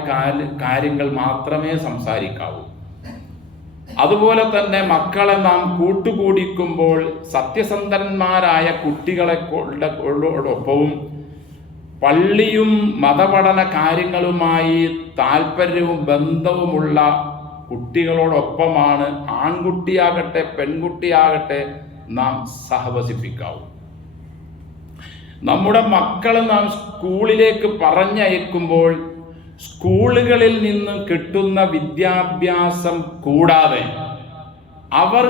കാര്യങ്ങൾ മാത്രമേ സംസാരിക്കാവൂ. അതുപോലെ തന്നെ മക്കളെ നാം കൂട്ടുകൂടിക്കുമ്പോൾ സത്യസന്ധന്മാരായ കുട്ടികളോടൊപ്പവും പള്ളിയും മതപഠന കാര്യങ്ങളുമായി താല്പര്യവും ബന്ധവുമുള്ള കുട്ടികളോടൊപ്പമാണ് ആൺകുട്ടിയാകട്ടെ പെൺകുട്ടിയാകട്ടെ നാം സഹവസിപ്പിക്കാവൂ. നമ്മുടെ മക്കളെ നാം സ്കൂളിലേക്ക് പറഞ്ഞയക്കുമ്പോൾ സ്കൂളുകളിൽ നിന്ന് കിട്ടുന്ന വിദ്യാഭ്യാസം കൂടാതെ അവർ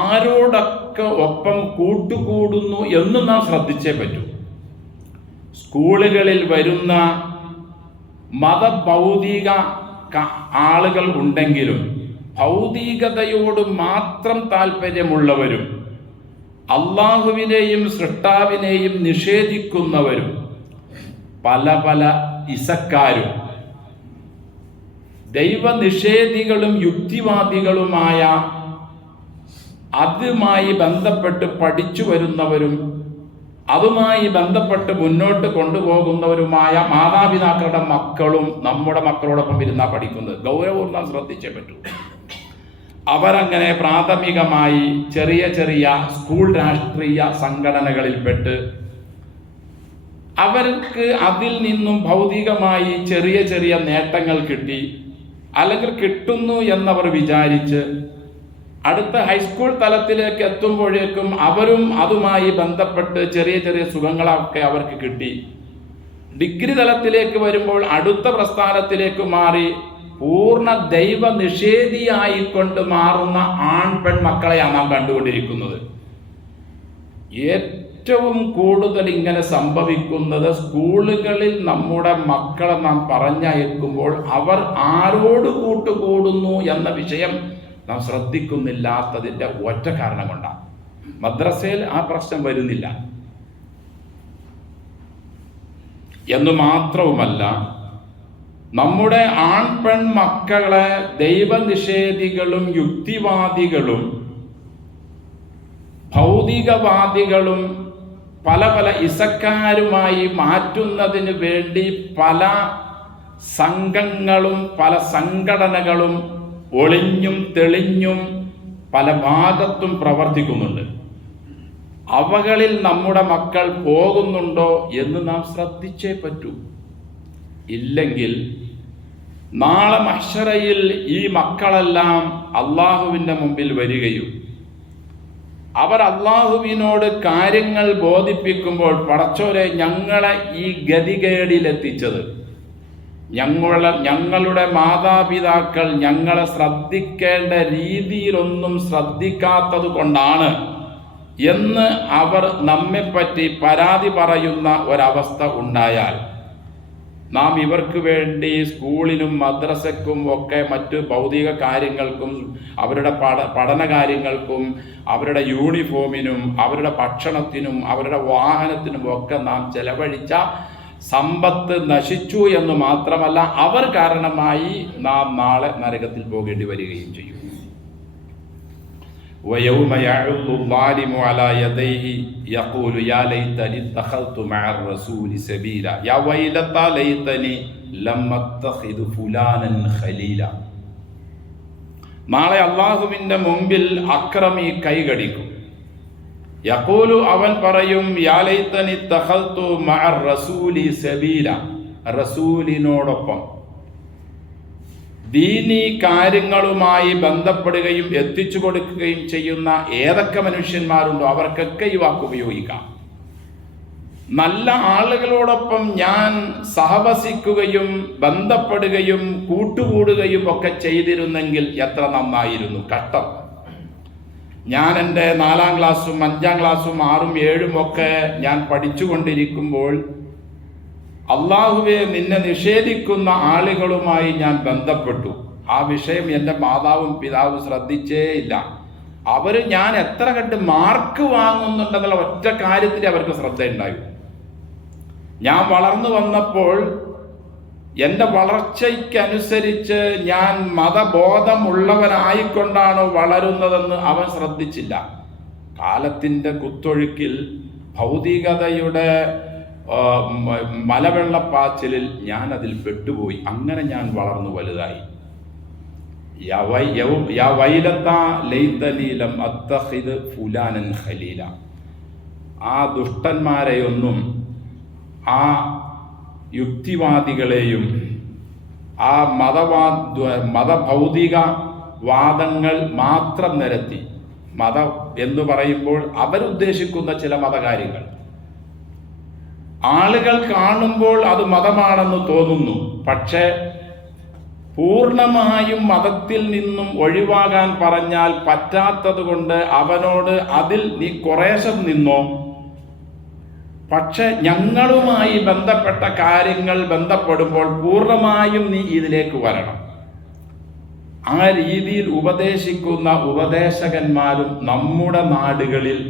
ആരോടൊക്കെ ഒപ്പം കൂട്ടുകൂടുന്നു എന്ന് നാം ശ്രദ്ധിച്ചേ പറ്റൂ. സ്കൂളുകളിൽ വരുന്ന മതഭൗതിക ആളുകൾ ഉണ്ടെങ്കിലും ഭൗതികതയോട് മാത്രം താല്പര്യമുള്ളവരും അള്ളാഹുവിനെയും സൃഷ്ടാവിനെയും നിഷേധിക്കുന്നവരും പല ഇസക്കാരും ദൈവനിഷേധികളും യുക്തിവാദികളുമായ അതുമായി ബന്ധപ്പെട്ട് പഠിച്ചു വരുന്നവരും അതുമായി ബന്ധപ്പെട്ട് മുന്നോട്ട് കൊണ്ടുപോകുന്നവരുമായ മാതാപിതാക്കളുടെ മക്കളും നമ്മുടെ മക്കളോടൊപ്പം ഇരുന്നാ പഠിക്കുന്നത്. ഗൗരവപൂർവ്വം ശ്രദ്ധിച്ചേ പറ്റൂ. അവരങ്ങനെ പ്രാഥമികമായി ചെറിയ സ്കൂൾ രാഷ്ട്രീയ സംഘടനകളിൽപ്പെട്ട് അവർക്ക് അതിൽ നിന്നും ഭൗതികമായി ചെറിയ നേട്ടങ്ങൾ കിട്ടി, അല്ലെങ്കിൽ കിട്ടുന്നു എന്നവർ വിചാരിച്ച് അടുത്ത ഹൈസ്കൂൾ തലത്തിലേക്ക് എത്തുമ്പോഴേക്കും അവരും അതുമായി ബന്ധപ്പെട്ട് ചെറിയ സുഖങ്ങളൊക്കെ അവർക്ക് കിട്ടി. ഡിഗ്രി തലത്തിലേക്ക് വരുമ്പോൾ അടുത്ത പ്രസ്ഥാനത്തിലേക്ക് മാറി പൂർണ്ണ ദൈവ നിഷേധിയായിക്കൊണ്ട് മാറുന്ന ആൺപെൺ മക്കളെയാണ് നാം കണ്ടുകൊണ്ടിരിക്കുന്നത്. ഏറ്റവും കൂടുതൽ ഇങ്ങനെ സംഭവിക്കുന്നത് സ്കൂളുകളിൽ നമ്മുടെ മക്കളെ നാം പറഞ്ഞയക്കുമ്പോൾ അവർ ആരോട് കൂട്ടുകൂടുന്നു എന്ന വിഷയം നാം ശ്രദ്ധിക്കുന്നില്ലാത്തതിൻ്റെ ഒറ്റ കാരണം കൊണ്ടാണ്. മദ്രസയിൽ ആ പ്രശ്നം വരുന്നില്ല എന്ന് മാത്രവുമല്ല, നമ്മുടെ ആൺപെൺ മക്കളെ ദൈവനിഷേധികളും യുക്തിവാദികളും ഭൗതികവാദികളും പല ഇസക്കാരുമായി മാറ്റുന്നതിന് വേണ്ടി പല സംഘങ്ങളും പല സംഘടനകളും ഒളിഞ്ഞും തെളിഞ്ഞും പല ഭാഗത്തും പ്രവർത്തിക്കുന്നുണ്ട്. അവകളിൽ നമ്മുടെ മക്കൾ പോകുന്നുണ്ടോ എന്ന് നാം ശ്രദ്ധിച്ചേ പറ്റൂ. ഇല്ലെങ്കിൽ നാളെ മഹ്ശറയിൽ ഈ മക്കളെല്ലാം അള്ളാഹുവിൻ്റെ മുമ്പിൽ വരികയും അവർ അള്ളാഹുവിനോട് കാര്യങ്ങൾ ബോധിപ്പിക്കുമ്പോൾ, പടച്ചോരെ ഞങ്ങളെ ഈ ഗതികേടിലെത്തിച്ചത് ഞങ്ങളുടെ മാതാപിതാക്കൾ ഞങ്ങളെ ശ്രദ്ധിക്കേണ്ട രീതിയിലൊന്നും ശ്രദ്ധിക്കാത്തത് കൊണ്ടാണ് എന്ന് അവർ നമ്മെപ്പറ്റി പരാതി പറയുന്ന ഒരവസ്ഥ ഉണ്ടായാൽ, നാം ഇവർക്ക് വേണ്ടി സ്കൂളിനും മദ്രസയ്ക്കും ഒക്കെ മറ്റ് ഭൗതിക കാര്യങ്ങൾക്കും അവരുടെ പഠന കാര്യങ്ങൾക്കും അവരുടെ യൂണിഫോമിനും അവരുടെ ഭക്ഷണത്തിനും അവരുടെ വാഹനത്തിനും ഒക്കെ നാം ചെലവഴിച്ച സമ്പത്ത് നശിച്ചു എന്ന് മാത്രമല്ല, അവർ കാരണമായി നാം നാളെ നരകത്തിൽ പോകേണ്ടി വരികയും ചെയ്യും. وَيَوْمَ يَعُضُّ الظَّالِمُ عَلَى يَدَيْهِ يَقُولُ يَا لَيْتَنِي اتَّخَذْتُ مَعَ الرَّسُولِ سَبِيلًا يَا وَيْلَتَى لَيْتَنِي لَمْ أَتَّخِذْ فُلَانًا خَلِيلًا. നാളെ അള്ളാഹുവിൻ്റെ മുമ്പിൽ അക്രമി കൈകടിക്കും. യഖൂലു, അവൻ പറയും, യാ ലൈതനി തഖൽതു മഅർ റസൂലി സബീല, റസൂലിനോടൊപ്പം ദീനീ കാര്യങ്ങളുമായി ബന്ധപ്പെടുകയും എത്തിച്ചു കൊടുക്കുകയും ചെയ്യുന്ന ഏതൊക്കെ മനുഷ്യന്മാരുണ്ടോ അവർക്കൊക്കെ ഈ വാക്ക് ഉപയോഗിക്കാം. നല്ല ആളുകളോടൊപ്പം ഞാൻ സഹവസിക്കുകയും ബന്ധപ്പെടുകയും കൂട്ടുകൂടുകയും ഒക്കെ ചെയ്തിരുന്നെങ്കിൽ എത്ര നന്നായിരുന്നു. കഷ്ടം. ഞാൻ എൻ്റെ 4ാം ക്ലാസ്സും 5ാം ക്ലാസ്സും 6ഉം 7ഉം ഒക്കെ ഞാൻ പഠിച്ചുകൊണ്ടിരിക്കുമ്പോൾ അള്ളാഹുവെ നിന്നെ നിഷേധിക്കുന്ന ആളുകളുമായി ഞാൻ ബന്ധപ്പെട്ടു. ആ വിഷയം എൻ്റെ മാതാവും പിതാവും ശ്രദ്ധിച്ചേ ഇല്ല. അവർ ഞാൻ എത്ര കണ്ട് മാർക്ക് വാങ്ങുന്നുണ്ടെന്നുള്ള ഒറ്റ കാര്യത്തിൽ അവർക്ക് ശ്രദ്ധയുണ്ടായി. ഞാൻ വളർന്നു വന്നപ്പോൾ എൻ്റെ വളർച്ചയ്ക്കനുസരിച്ച് ഞാൻ മതബോധമുള്ളവനായിക്കൊണ്ടാണോ വളരുന്നതെന്ന് അവൻ ശ്രദ്ധിച്ചില്ല. കാലത്തിൻ്റെ കുത്തൊഴുക്കിൽ ഭൗതികതയുടെ മലവെള്ളപ്പാച്ചിലിൽ ഞാൻ അതിൽ പെട്ടുപോയി. അങ്ങനെ ഞാൻ വളർന്നു വലുതായി. യാ വൈലത്താ ലൈതനീ ലം അത്തഖിദ് ഫുലാനൻ ഖലീല. ആ ദുഷ്ടന്മാരെയൊന്നും ആ യുക്തിവാദികളെയും ആ മതഭൗതിക വാദങ്ങൾ മാത്രം നിരത്തി, മതം എന്ന് പറയുമ്പോൾ അവരുദ്ദേശിക്കുന്ന ചില മതകാര്യങ്ങൾ ആളുകൾ കാണുമ്പോൾ അത് മതമാണെന്ന് തോന്നുന്നു. പക്ഷേ പൂർണ്ണമായും മതത്തിൽ നിന്നും ഒഴിവാകാൻ പറഞ്ഞാൽ പറ്റാത്തത് കൊണ്ട് അവനോട് അതിൽ നീ കുറേശ്ശെ നിന്നോ, പക്ഷെ ഞങ്ങളുമായി ബന്ധപ്പെട്ട കാര്യങ്ങൾ ബന്ധപ്പെടുമ്പോൾ പൂർണ്ണമായും നീ ഇതിലേക്ക് വരണം. ആ രീതിയിൽ ഉപദേശിക്കുന്ന ഉപദേശകന്മാരും നമ്മുടെ നാടുകളിൽ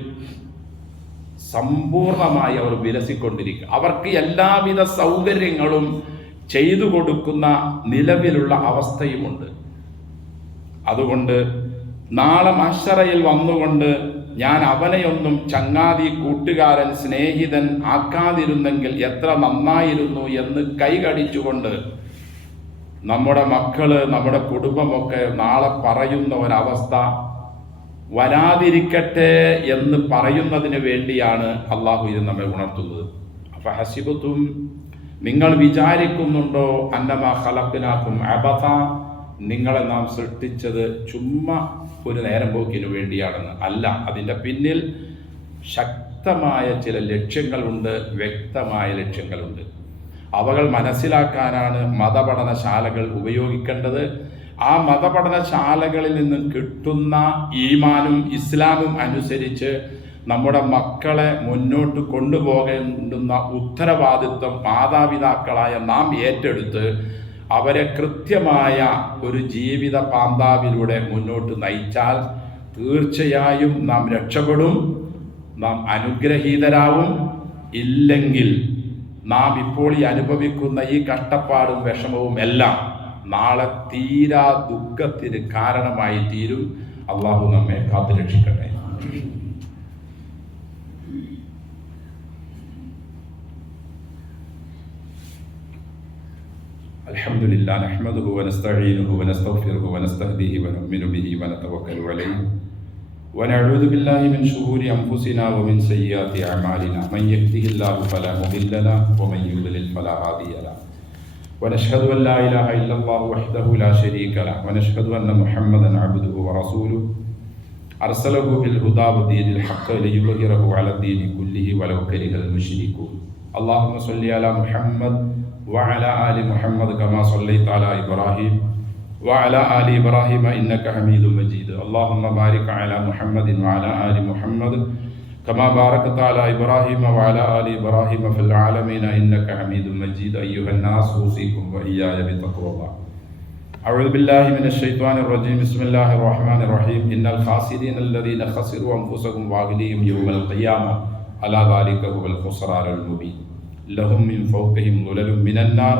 സമ്പൂർണമായി അവർ വിലസിക്കൊണ്ടിരിക്കുക. അവർക്ക് എല്ലാവിധ സൗകര്യങ്ങളും ചെയ്തു കൊടുക്കുന്ന നിലവിലുള്ള അവസ്ഥയുമുണ്ട്. അതുകൊണ്ട് നാളെ മഹ്ശറയിൽ വന്നുകൊണ്ട് ഞാൻ അവനെയൊന്നും ചങ്ങാതി, കൂട്ടുകാരൻ, സ്നേഹിതൻ ആക്കാതിരുന്നെങ്കിൽ എത്ര നന്നായിരുന്നു എന്ന് കൈകടിച്ചുകൊണ്ട് നമ്മുടെ മക്കള്, നമ്മുടെ കുടുംബമൊക്കെ നാളെ പറയുന്ന ഒരവസ്ഥ വരാതിരിക്കട്ടെ എന്ന് പറയുന്നതിന് വേണ്ടിയാണ് അള്ളാഹു ഇത് നമ്മെ ഉണർത്തുന്നത്. അപ്പൊ ഹസിബത്തും, നിങ്ങൾ വിചാരിക്കുന്നുണ്ടോ അന്നമാ ഖലഖ്നാകും അബഥ, നിങ്ങളെ നാം സൃഷ്ടിച്ചത് ചുമ്മാ ഒരു നേരം പോക്കിന് വേണ്ടിയാണെന്ന്? അല്ല, അതിൻ്റെ പിന്നിൽ ശക്തമായ ചില ലക്ഷ്യങ്ങളുണ്ട്, വ്യക്തമായ ലക്ഷ്യങ്ങളുണ്ട്. അവകൾ മനസ്സിലാക്കാനാണ് മതപഠനശാലകൾ ഉപയോഗിക്കേണ്ടത്. ആ മതപഠനശാലകളിൽ നിന്ന് കിട്ടുന്ന ഈമാനും ഇസ്ലാമും അനുസരിച്ച് നമ്മുടെ മക്കളെ മുന്നോട്ട് കൊണ്ടുപോകേണ്ടുന്ന ഉത്തരവാദിത്വം മാതാപിതാക്കളായ നാം ഏറ്റെടുത്ത് അവരെ കൃത്യമായ ഒരു ജീവിത പാന്താവിലൂടെ മുന്നോട്ട് നയിച്ചാൽ തീർച്ചയായും നാം രക്ഷപ്പെടും, നാം അനുഗ്രഹീതരാവും. ഇല്ലെങ്കിൽ നാം ഇപ്പോൾ ഈ അനുഭവിക്കുന്ന ഈ കഷ്ടപ്പാടും വിഷമവും എല്ലാം നാളെ തീരാ ദുഃഖത്തിന് കാരണമായി തീരും. അള്ളാഹു നമ്മെ കാത്തുരക്ഷിക്കട്ടെ. അൽഹംദുലില്ലാഹി നഹ്മദുഹു വനസ്തഈനുഹു വനസ്തഗ്ഫിറുഹു വനസ്തഹ്ദിഹി വനുഅ്മിനു ബിഹി വനതവക്കലു അലൈഹി വനഊദു ബില്ലാഹി മിൻ ശുറൂരി അൻഫുസിനാ വമിൻ സയ്യിആതി അഅമാലിനാ മൻ യഹ്ദിഹില്ലാഹു ഫലാ മുദില്ല ലഹു വമൻ യുദ്ലിൽ ഫലാ ഹാദിയ ലഹു ونشهد أن لا إله إلا الله وحده لا شريك له ونشهد أن محمدا عبده ورسوله أرسله بالهدى ودين الحق ليظهره على الدين كله ولو كره المشركون. اللهم صل على محمد وعلى آل محمد كما صليت على إبراهيم وعلى آل إبراهيم إنك حميد مجيد. اللهم بارك على محمد وعلى آل محمد كما باركت على إبراهيم وعلى آل إبراهيم في العالمين إنك حميد مجيد. أيها الناس أوصيكم وإياي بتقوى الله. أعوذ بالله من الشيطان الرجيم. بسم الله الرحمن الرحيم. إن الخاسرين الذين خسروا أنفسهم وأهليهم يوم القيامة ألا ذلك هو الخسران المبين. لهم من فوقهم ظلل من النار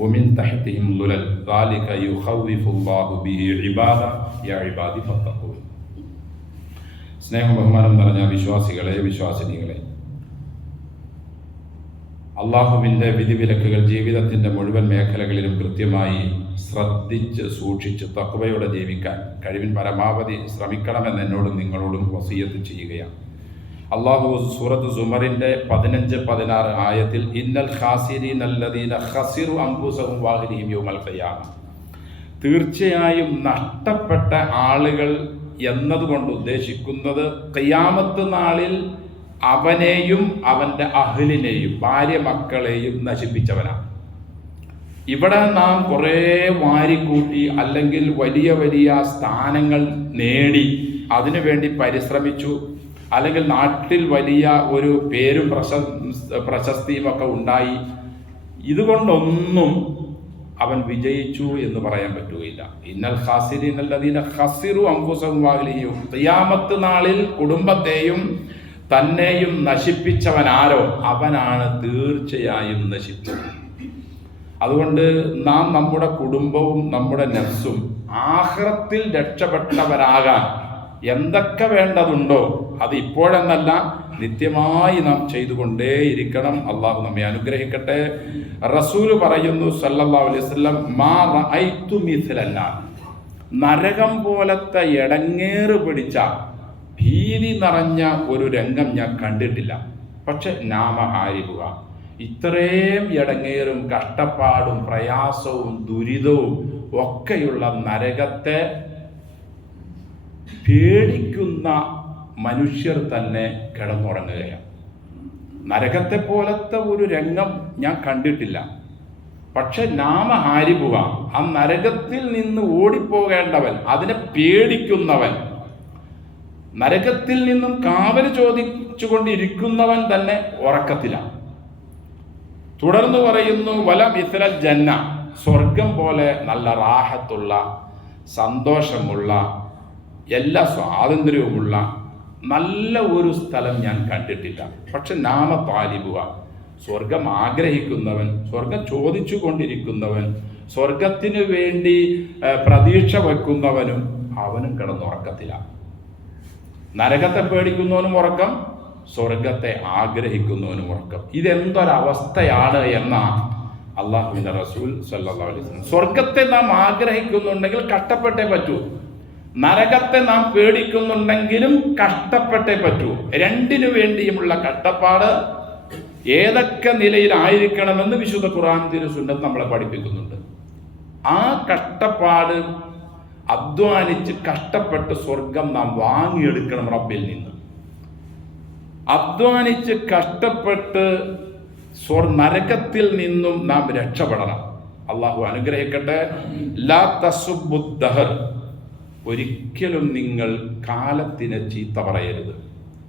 ومن تحتهم ظلل ذلك يخوف الله به عباده يا عبادي فاتقون. സ്നേഹം ബഹുമാനം നിറഞ്ഞ വിശ്വാസികളെ, വിശ്വാസിനികളെ, അള്ളാഹുവിൻ്റെ വിധിവിലക്കുകൾ ജീവിതത്തിൻ്റെ മുഴുവൻ മേഖലകളിലും കൃത്യമായി ശ്രദ്ധിച്ച് സൂക്ഷിച്ച് തഖ്വയോടെ ജീവിക്കാൻ കഴിവിൻ പരമാവധി ശ്രമിക്കണമെന്ന് എന്നോടും നിങ്ങളോടും വസിയത്ത് ചെയ്യുകയാണ്. അള്ളാഹു സൂറത്ത് സുമറിൻ്റെ 15-16 ആയത്തിൽ ഇന്നൽ ഖാസിരീന അല്ലദീന ഖസിറു അൻഫുസഹും വഅഹ്ലിഹിം യൗമൽ ഖിയാമ, തീർച്ചയായും നഷ്ടപ്പെട്ട ആളുകൾ എന്നതുകൊണ്ട് ഉദ്ദേശിക്കുന്നത് ഖിയാമത്ത് നാളിൽ അവനെയും അവൻ്റെ അഹ്ലിനെയും ഭാര്യ മക്കളെയും നശിപ്പിച്ചവനാണ്. ഇവിടെ നാം കുറേ വാരിക്കൂട്ടി അല്ലെങ്കിൽ വലിയ വലിയ സ്ഥാനങ്ങൾ നേടി അതിനുവേണ്ടി പരിശ്രമിച്ചു, അല്ലെങ്കിൽ നാട്ടിൽ വലിയ ഒരു പേരും പ്രശസ്തിയും ഒക്കെ ഉണ്ടായി, ഇതുകൊണ്ടൊന്നും അവൻ വിജയിച്ചു എന്ന് പറയാൻ പറ്റുകയില്ല. ഇന്നൽ ഖാസിരീന അല്ലദീന ഖസിറു അൻഫുസഹും വഅഹ്ലിഹിം, ഖിയാമത്ത് നാളിൽ കുടുംബത്തെയും തന്നെയും നശിപ്പിച്ചവനാരോ അവനാണ് തീർച്ചയായും നശിച്ചത്. അതുകൊണ്ട് നാം നമ്മുടെ കുടുംബവും നമ്മുടെ നഫ്സും ആഖിറത്തിൽ രക്ഷപ്പെട്ടവരാകാൻ എന്തൊക്കെ വേണ്ടതുണ്ടോ അത് ഇപ്പോഴെന്നല്ല നിത്യമായി നാം ചെയ്തുകൊണ്ടേയിരിക്കണം. അള്ളാഹു നമ്മെ അനുഗ്രഹിക്കട്ടെ. റസൂല് പറയുന്നു സല്ലല്ലാഹു അലൈഹി വസല്ലം, മാ റഅയ്തു മിസ്ലന്നാർ, നരകം പോലത്തെ എടങ്ങേറ് പിടിച്ച ഭീതി നിറഞ്ഞ ഒരു രംഗം ഞാൻ കണ്ടിട്ടില്ല. പക്ഷെ നാമഹാരിക്കുക, ഇത്രയും എടങ്ങേറും കഷ്ടപ്പാടും പ്രയാസവും ദുരിതവും ഒക്കെയുള്ള നരകത്തെ പേടിക്കുന്ന മനുഷ്യർ തന്നെ കിടന്നുറങ്ങുകയാണ്. നരകത്തെ പോലത്തെ ഒരു രംഗം ഞാൻ കണ്ടിട്ടില്ല. പക്ഷെ നാമഹാരിക്കുക, ആ നരകത്തിൽ നിന്ന് ഓടിപ്പോകേണ്ടവൻ, അതിനെ പേടിക്കുന്നവൻ, നരകത്തിൽ നിന്നും കാവൽ ചോദിച്ചുകൊണ്ടിരിക്കുന്നവൻ തന്നെ ഉറക്കത്തിലാണ്. തുടർന്ന് പറയുന്നു, വല മിസ്ലൽ ജന്ന, സ്വർഗം പോലെ നല്ല റാഹത്തുള്ള സന്തോഷമുള്ള എല്ലാ സ്വാതന്ത്ര്യവുമുള്ള നല്ല ഒരു സ്ഥലം ഞാൻ കണ്ടിട്ടില്ല. പക്ഷെ നാമ താലിബുക, സ്വർഗം ആഗ്രഹിക്കുന്നവൻ, സ്വർഗം ചോദിച്ചു കൊണ്ടിരിക്കുന്നവൻ, സ്വർഗത്തിന് വേണ്ടി പ്രതീക്ഷ വെക്കുന്നവനും അവനും കിടന്നുറക്കത്തിലാണ്. നരകത്തെ പേടിക്കുന്നവനും ഉറക്കം, സ്വർഗത്തെ ആഗ്രഹിക്കുന്നവനും ഉറക്കം. ഇതെന്തൊരവസ്ഥയാണ് എന്ന അള്ളാഹുവിൻ്റെ റസൂൽ സല്ലല്ലാഹു അലൈഹി വസല്ലം. സ്വർഗത്തെ നാം ആഗ്രഹിക്കുന്നുണ്ടെങ്കിൽ കഷ്ടപ്പെട്ടേ പറ്റൂ, നരകത്തെ നാം പേടിക്കുന്നുണ്ടെങ്കിലും കഷ്ടപ്പെട്ടേ പറ്റൂ. രണ്ടിനു വേണ്ടിയുമുള്ള കഷ്ടപ്പാട് ഏതൊക്കെ നിലയിലായിരിക്കണമെന്ന് വിശുദ്ധ ഖുർആൻ തിരുസുന്നത്ത് നമ്മളെ പഠിപ്പിക്കുന്നുണ്ട്. ആ കഷ്ടപ്പാട് അധ്വാനിച്ച് കഷ്ടപ്പെട്ട് സ്വർഗം നാം വാങ്ങിയെടുക്കണം റബ്ബിൽ നിന്ന്. അധ്വാനിച്ച് കഷ്ടപ്പെട്ട് നരകത്തിൽ നിന്നും നാം രക്ഷപ്പെടണം. അള്ളാഹു അനുഗ്രഹിക്കട്ടെ. ലാ തസുബ്ബുദ്ദഹർ, ഒരിക്കലും നിങ്ങൾ കാലത്തിനെ ചീത്ത പറയരുത്.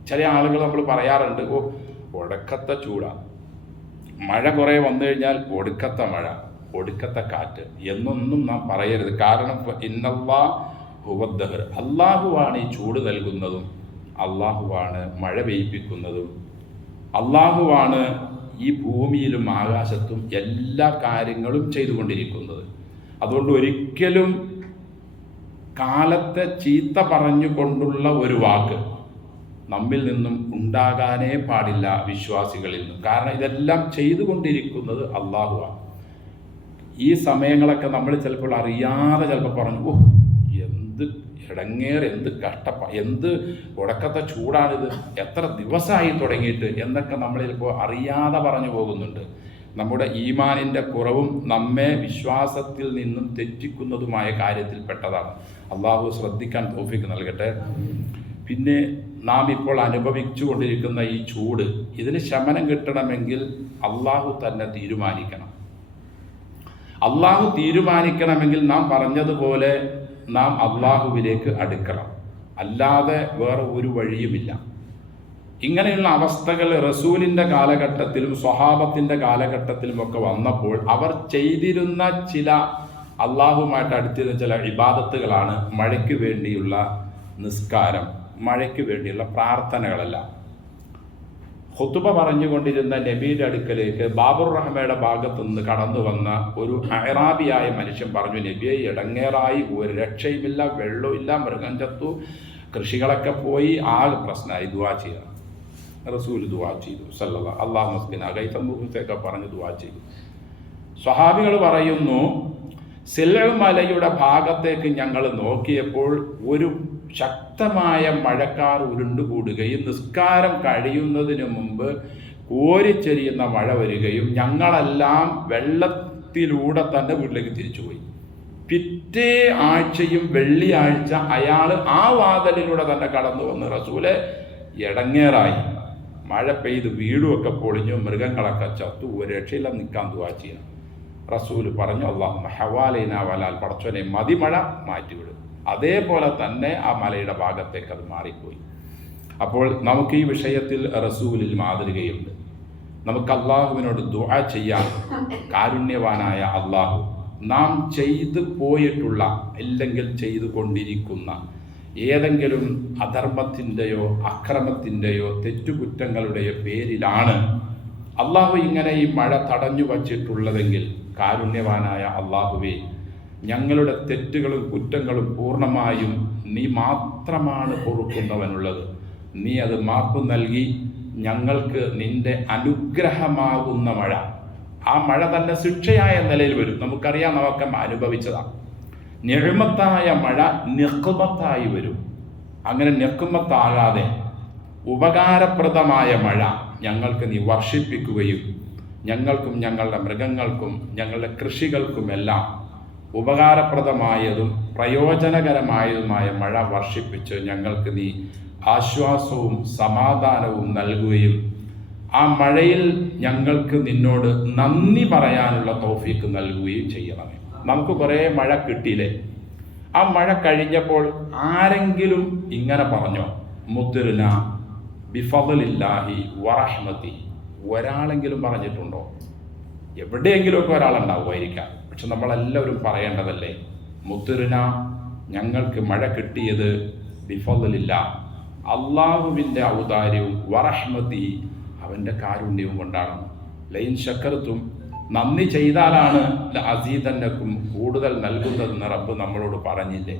ചില ആളുകൾ നമ്മൾ പറയാറുണ്ട്, ഓ ഒടുക്കത്തെ ചൂടാ, മഴ കുറേ വന്നു കഴിഞ്ഞാൽ ഒടുക്കത്തെ മഴ, ഒടുക്കത്തെ കാറ്റ് എന്നൊന്നും നാം പറയരുത്. കാരണം ഇന്നല്ലാഹു ഹുവദ്ദഹർ, അള്ളാഹുവാണ് ഈ ചൂട് നൽകുന്നതും, അള്ളാഹുവാണ് മഴ പെയ്യിപ്പിക്കുന്നതും, അള്ളാഹുവാണ് ഈ ഭൂമിയിലും ആകാശത്തും എല്ലാ കാര്യങ്ങളും ചെയ്തുകൊണ്ടിരിക്കുന്നത്. അതുകൊണ്ട് ഒരിക്കലും കാലത്തെ ചീത്ത പറഞ്ഞുകൊണ്ടുള്ള ഒരു വാക്ക് നമ്മിൽ നിന്നും ഉണ്ടാകാനേ പാടില്ല, വിശ്വാസികളിൽ നിന്നും. കാരണം ഇതെല്ലാം ചെയ്തുകൊണ്ടിരിക്കുന്നത് അള്ളാഹുവാണ്. ഈ സമയങ്ങളൊക്കെ നമ്മൾ ചിലപ്പോൾ അറിയാതെ ചിലപ്പോൾ പറഞ്ഞു, ഓ എന്ത് ഇടങ്ങേറ്, എന്ത് എന്ത് ഉടക്കത്തെ ചൂടാണിത്, എത്ര ദിവസമായി തുടങ്ങിയിട്ട് എന്നൊക്കെ നമ്മൾ ചിലപ്പോൾ അറിയാതെ പറഞ്ഞു പോകുന്നുണ്ട്. നമ്മുടെ ഈമാനിൻ്റെ കുറവും നമ്മെ വിശ്വാസത്തിൽ നിന്നും തെറ്റിക്കുന്നതുമായ കാര്യത്തിൽ പെട്ടതാണ്. അള്ളാഹു ശ്രദ്ധിക്കാൻ തൗഫീഖ് നൽകട്ടെ. പിന്നെ നാം ഇപ്പോൾ അനുഭവിച്ചു കൊണ്ടിരിക്കുന്ന ഈ ചൂട്, ഇതിന് ശമനം കിട്ടണമെങ്കിൽ അള്ളാഹു തന്നെ തീരുമാനിക്കണം. അള്ളാഹു തീരുമാനിക്കണമെങ്കിൽ നാം പറഞ്ഞതുപോലെ നാം അള്ളാഹുവിലേക്ക് അടുക്കണം, അല്ലാതെ വേറെ ഒരു വഴിയുമില്ല. ഇങ്ങനെയുള്ള അവസ്ഥകൾ റസൂലിൻ്റെ കാലഘട്ടത്തിലും സ്വഹാബത്തിൻ്റെ കാലഘട്ടത്തിലുമൊക്കെ വന്നപ്പോൾ അവർ ചെയ്തിരുന്ന ചില അള്ളാഹുമായിട്ട് അടുത്തിരുന്ന ചില ഇബാദത്തുകളാണ് മഴയ്ക്ക് വേണ്ടിയുള്ള നിസ്കാരം, മഴയ്ക്ക് വേണ്ടിയുള്ള പ്രാർത്ഥനകളെല്ലാം. ഖുതുബ പറഞ്ഞുകൊണ്ടിരുന്ന നബിയുടെ അടുക്കലേക്ക് ബാബുർ റഹ്മയുടെ ഭാഗത്തു നിന്ന് കടന്നു വന്ന ഒരു അഅറാബിയായ മനുഷ്യൻ പറഞ്ഞു, നബിയെ ഇടങ്ങേറായി, ഒരു രക്ഷയുമില്ല, വെള്ളമില്ല, മൃഗം ചത്തു, കൃഷികളൊക്കെ പോയി, ആകെ പ്രശ്നമായി, ദുആ ചെയ്യണം. റസൂൽ ദുആ ചെയ്തു സല്ലല്ലാഹു അല്ലാഹു മസ്കിന ഗൈതമുഹുത്തൊക്കെ പറഞ്ഞ് ദുആ ചെയ്തു. സ്വഹാബികൾ പറയുന്നു, സിൽഅ മലയുടെ ഭാഗത്തേക്ക് ഞങ്ങൾ നോക്കിയപ്പോൾ ഒരു ശക്തമായ മഴക്കാർ ഉരുണ്ടുകൂടുകയും നിസ്കാരം കഴിയുന്നതിന് മുമ്പ് കോരിച്ചെരിയുന്ന മഴ വരികയും ഞങ്ങളെല്ലാം വെള്ളത്തിലൂടെ തന്നെ വീട്ടിലേക്ക് തിരിച്ചുപോയി. പിറ്റേ ആഴ്ചയും വെള്ളിയാഴ്ച അയാൾ ആ വാതിലിലൂടെ തന്നെ കടന്നു വന്ന് റസൂലെ ഇടങ്ങേറായി, മഴ പെയ്ത് വീടുമൊക്കെ പൊളിഞ്ഞു, മൃഗങ്ങളൊക്കെ ചത്തു, ഒരു രക്ഷയില്ല, നിൽക്കാൻ ദുആ ചെയ്യണം. റസൂല് പറഞ്ഞു, അല്ലാഹുമ്മ ഹവാലൈന വലാൽ, പടച്ചോനെ മതി, മഴ മാറ്റിവിടും. അതേപോലെ തന്നെ ആ മലയുടെ ഭാഗത്തേക്ക് അത് മാറിപ്പോയി. അപ്പോൾ നമുക്ക് ഈ വിഷയത്തിൽ റസൂലിൽ മാതൃകയുണ്ട്. നമുക്ക് അള്ളാഹുവിനോട് ദുആ ചെയ്യാൻ കാരുണ്യവാനായ അള്ളാഹു നാം ചെയ്തു പോയിട്ടുള്ള അല്ലെങ്കിൽ ചെയ്തു കൊണ്ടിരിക്കുന്ന ഏതെങ്കിലും അധർമ്മത്തിൻ്റെയോ അക്രമത്തിൻ്റെയോ തെറ്റുകുറ്റങ്ങളുടെയോ പേരിലാണ് അള്ളാഹു ഇങ്ങനെ ഈ മഴ തടഞ്ഞു വച്ചിട്ടുള്ളതെങ്കിൽ കാരുണ്യവാനായ അള്ളാഹുവേ, ഞങ്ങളുടെ തെറ്റുകളും കുറ്റങ്ങളും പൂർണ്ണമായും നീ മാത്രമാണ് പൊറുക്കുന്നവനുള്ളത്. നീ അത് മാപ്പ് നൽകി ഞങ്ങൾക്ക് നിന്റെ അനുഗ്രഹമാകുന്ന മഴ, ആ മഴ തന്നെ ശിക്ഷയായ നിലയിൽ വരും. നമുക്കറിയാം, നമുക്ക് അനുഭവിച്ചതാണ്. നിഅ്മത്തായ മഴ നിഖ്മത്തായി വരും. അങ്ങനെ നിഖ്മത്താകാതെ ഉപകാരപ്രദമായ മഴ ഞങ്ങൾക്ക് നീ വർഷിപ്പിക്കുകയും ഞങ്ങൾക്കും ഞങ്ങളുടെ മൃഗങ്ങൾക്കും ഞങ്ങളുടെ കൃഷികൾക്കുമെല്ലാം ഉപകാരപ്രദമായതും പ്രയോജനകരമായതുമായ മഴ വർഷിപ്പിച്ച് ഞങ്ങൾക്ക് നീ ആശ്വാസവും സമാധാനവും നൽകുകയും ആ മഴയിൽ ഞങ്ങൾക്ക് നിന്നോട് നന്ദി പറയാനുള്ള തൗഫീക്ക് നൽകുകയും ചെയ്യണമേ. നമുക്ക് കുറേ മഴ കിട്ടിയില്ലേ? ആ മഴ കഴിഞ്ഞപ്പോൾ ആരെങ്കിലും ഇങ്ങനെ പറഞ്ഞോ, മുത്തിർന ബിഫദ്ലില്ലാഹി വറഹ്മതി? ഒരാളെങ്കിലും പറഞ്ഞിട്ടുണ്ടോ? എവിടെയെങ്കിലുമൊക്കെ ഒരാളുണ്ടാവുമായിരിക്കാം. പക്ഷെ നമ്മളെല്ലാവരും പറയേണ്ടതല്ലേ, മുത്തിർന, ഞങ്ങൾക്ക് മഴ കിട്ടിയത് ബിഫദ്ലില്ല, അള്ളാഹുവിൻ്റെ ഔദാര്യവും വറഹ്മതി, അവൻ്റെ കാരുണ്യവും കൊണ്ടാണ്. ലൈൻ ശക്കർത്തും, നന്ദി ചെയ്താലാണ് അസീദന്നക്കും, കൂടുതൽ നൽകുന്നതെന്ന് റബ്ബ് നമ്മളോട് പറഞ്ഞില്ലേ?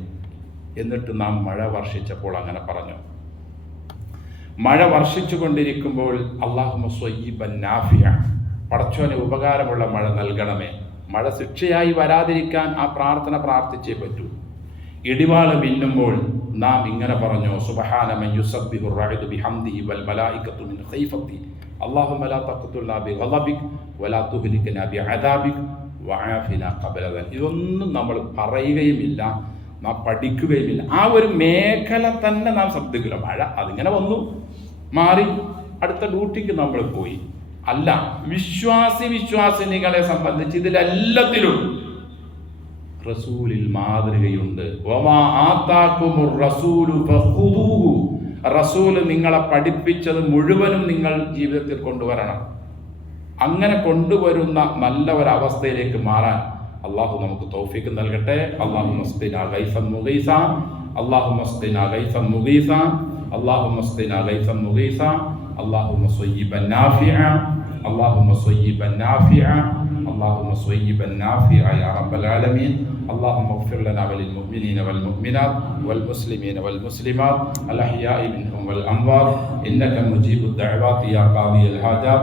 എന്നിട്ട് നാം മഴ വർഷിച്ചപ്പോൾ അങ്ങനെ പറഞ്ഞു. മഴ വർഷിച്ചു കൊണ്ടിരിക്കുമ്പോൾ അല്ലാഹുമ്മ സ്വയ്യിബൻ നാഫിഅ, പടച്ചോനെ ഉപകാരമുള്ള മഴ നൽകണമേ. മഴ ശിക്ഷയായി വരാതിരിക്കാൻ ആ പ്രാർത്ഥന പ്രാർത്ഥിച്ചേ പറ്റൂ. ഇടിവാള് മിന്നുമ്പോൾ നാം ഇങ്ങനെ പറഞ്ഞു, സുബ്ഹാന മൻ യുസബ്ബിഹു റഅദു ബിഹംദിഹി വൽ മലായികത്തു മിൻ ഖൈഫത്തി അല്ലാഹുമ്മ ലാ തഖ്തുൽനാ ബിഗളബിക് വലാ തുഹ്ലികനാ ബിഅദാബിക് വആഫിനാ ഖബല ദൻ. ഇതൊന്നും നമ്മൾ പറയുകയുമില്ല, നാം പഠിക്കുകയുമില്ല. ആ ഒരു മേഖല തന്നെ നാം ശ്രദ്ധിക്കില്ല. മഴ അതിങ്ങനെ വന്നു മാറി, അടുത്ത ഡ്യൂട്ടിക്ക് നമ്മൾ പോയി. അല്ല, വിശ്വാസിനികളെ സംബന്ധിച്ച് ഇതിലെല്ലാത്തിലും റസൂലിൽ മാതൃകയുണ്ട്. വമാ ആതാകുമുർ റസൂലു ഫഖുദൂഹു, റസൂല് നിങ്ങളെ പഠിപ്പിച്ചത് മുഴുവനും നിങ്ങൾ ജീവിതത്തിൽ കൊണ്ടുവരണം. അങ്ങനെ കൊണ്ടുവരുന്ന നല്ല ഒരവസ്ഥയിലേക്ക് മാറാൻ അള്ളാഹു നമുക്ക് തൗഫീഖ് നൽകട്ടെ. അല്ലാഹുമ്മ സ്ഖിനാ ഗൈസൻ മുഗീസ, അല്ലാഹുമ്മ സ്ഖിനാ ഗൈസൻ മുഗീസ, അല്ലാഹുമ്മ സ്ഖിനാ ഗൈസൻ മുഗീസ, അല്ലാഹുമ്മ സ്വയ്യിബൻ നാഫിഅ, അല്ലാഹുമ്മ സ്വയ്യിബൻ നാഫിഅ, اللهم صيبا نافعا يا رب العالمين. اللهم اغفر لنا وللمؤمنين والمؤمنات والمسلمين والمسلمات الأحياء منهم والأموات إنك مجيب الدعوات يا قاضي الحاجات.